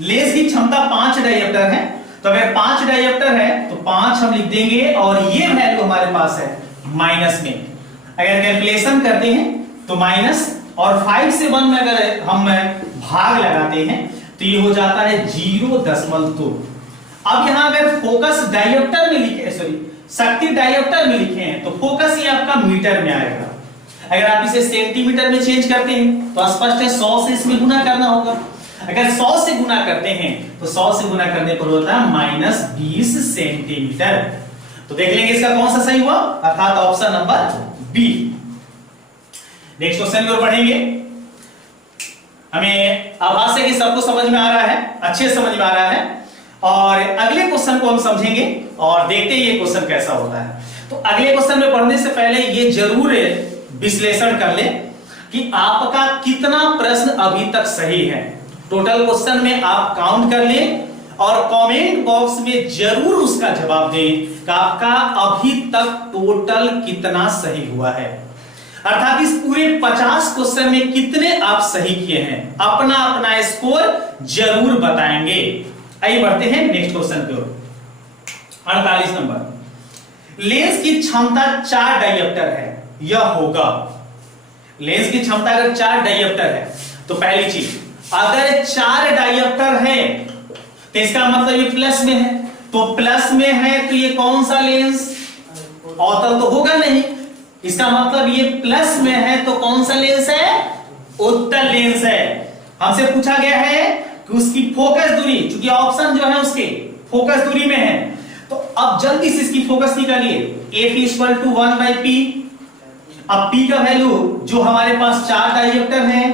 लेंस की क्षमता 5 डायोप्टर है, तो अगर 5 डायोप्टर है तो 5 हम लिख देंगे और ये वैल्यू हमारे पास है माइनस में। अगर कैलकुलेशन करते हैं तो माइनस और 5 से 1 में अगर हम भाग लगाते हैं तो ये हो जाता है 0.2। अब यहां अगर फोकस डायोप्टर में लिखे, सॉरी शक्ति डायोप्टर में लिखे हैं तो फोकस ये आपका मीटर में आएगा। अगर आप इसे सेंटीमीटर में चेंज करते हैं तो स्पष्ट है 100 से इसमें गुना करना होगा। अगर 100 से गुना करते हैं तो 100 से गुना करने पर होता है -20 सेंटीमीटर। तो देख लेंगे इसका कौन सा सही हुआ, अर्थात option number B. Next question की ओर बढ़ेंगे। हमें आभास है कि सबको समझ में आ रहा है, अच्छे समझ में आ रहा है, और अगले क्वेश्चन को हम समझेंगे और देखते हैं ये क्वेश्चन कैसा होता है। तो अगले क्वेश्चन में पढ़ने से पहले ये जरूर विश्लेषण कर ले कि आपका कितना प्रश्न अभी तक सही है। टोटल क्वेश्चन में आप काउंट कर लें और कमेंट बॉक्स में जरूर उसका जवाब दें कि आपका अभी तक टोटल कितना सही हुआ है, अर्थात इस पूरे 50 क्वेश्चन में कितने आप सही किए हैं। अपना अपना स्कोर जरूर बताएंगे। आइए बढ़ते हैं नेक्स्ट क्वेश्चन की ओर। 48 नंबर, लेंस की क्षमता 4 डायोप्टर है, यह होगा। लेंस की क्षमता अगर 4 डायोप्टर है तो पहली चीज, अगर 4 डायोप्टर है तो इसका मतलब ये प्लस में है, तो प्लस में है तो ये कौन सा लेंस, अवतल तो होगा नहीं। इसका मतलब ये प्लस में है तो कौन सा लेंस है, उत्तल लेंस है। हमसे पूछा गया है कि उसकी फोकस दूरी, क्योंकि ऑप्शन जो है उसके फोकस दूरी में है, तो अब जल्दी से इसकी फोकस निकालिए। F = 1/p। अब p का वैल्यू जो हमारे पास 4 डायोप्टर है,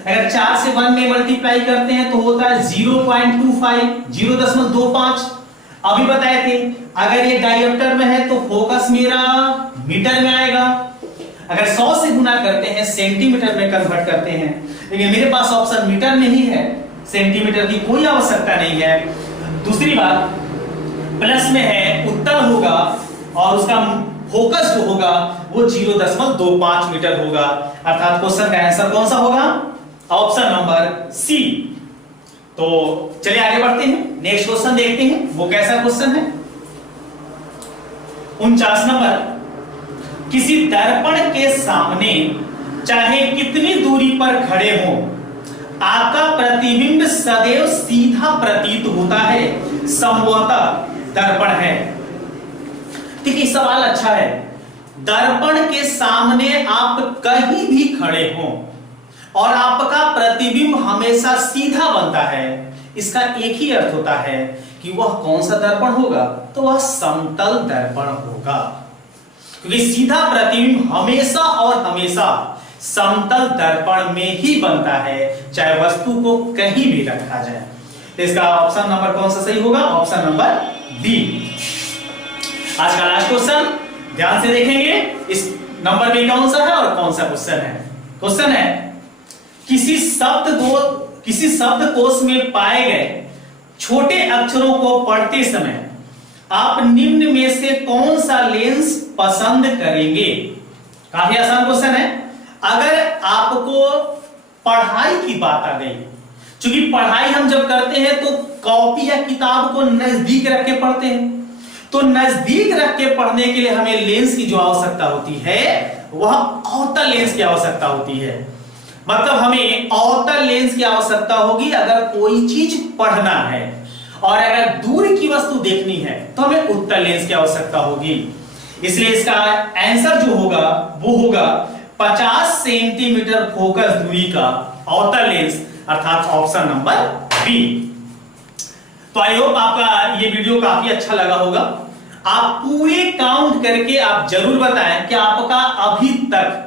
अगर 4 से 1 में मल्टीप्लाई करते हैं तो होता है 0.25, 0.25। अभी बताए थे अगर ये डायोप्टर में है तो फोकस मेरा मीटर में आएगा। अगर 100 से गुना करते हैं सेंटीमीटर में कन्वर्ट करते हैं, लेकिन मेरे पास ऑप्शन मीटर में ही है, सेंटीमीटर की कोई आवश्यकता नहीं है। दूसरी बात, प्लस में है, उत्तल होगा और उसका फोकस जो होगा वो 0.25 मीटर होगा, अर्थात क्वेश्चन का आंसर कौन सा होगा, ऑप्शन नंबर सी। तो चलिए आगे बढ़ते हैं, नेक्स्ट क्वेश्चन देखते हैं वो कैसा क्वेश्चन है। 49 नंबर, किसी दर्पण के सामने चाहे कितनी दूरी पर खड़े हो आपका प्रतिबिंब सदैव सीधा प्रतीत होता है, संभवतः दर्पण है। ठीक है, सवाल अच्छा है। दर्पण के सामने आप कहीं भी खड़े हो और आपका प्रतिबिंब हमेशा सीधा बनता है, इसका एक ही अर्थ होता है कि वह कौन सा दर्पण होगा, तो वह समतल दर्पण होगा, क्योंकि सीधा प्रतिबिंब हमेशा और हमेशा समतल दर्पण में ही बनता है, चाहे वस्तु को कहीं भी रखा जाए। तो इसका ऑप्शन नंबर कौन सा सही होगा, ऑप्शन नंबर डी। आज का लास्ट क्वेश्चन ध्यान से देखेंगे, इस नंबर में कौन सा है और कौन सा क्वेश्चन है। क्वेश्चन है, किसी शब्दकोश में पाए गए छोटे अक्षरों को पढ़ते समय आप निम्न में से कौन सा लेंस पसंद करेंगे। काफी आसान क्वेश्चन है। अगर आपको पढ़ाई की बात आ गई, क्योंकि पढ़ाई हम जब करते हैं तो कॉपी या किताब को नजदीक रख के पढ़ते हैं, तो नजदीक रख के पढ़ने के लिए हमें लेंस की जो आवश्यकता होती है वह अवतल लेंस की आवश्यकता होती है। मतलब हमें अवतल लेंस की आवश्यकता होगी अगर कोई चीज पढ़ना है, और अगर दूर की वस्तु देखनी है तो हमें उत्तल लेंस की आवश्यकता होगी। इसलिए इसका आंसर जो होगा वो होगा 50 सेंटीमीटर फोकस दूरी का अवतल लेंस, अर्थात ऑप्शन नंबर बी। तो आई होप आपका ये वीडियो काफी अच्छा लगा होगा। आप पूरे काउंट करके आप जरूर बताएं कि आपका अभी तक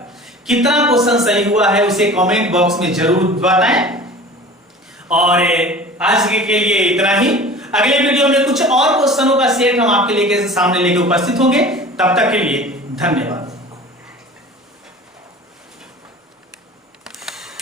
कितना क्वेश्चन सही हुआ है, उसे कमेंट बॉक्स में जरूर बताएं। और आज के लिए इतना ही। अगले वीडियो में कुछ और क्वेश्चनों का सेट हम आपके सामने लेकर उपस्थित होंगे। तब तक के लिए धन्यवाद।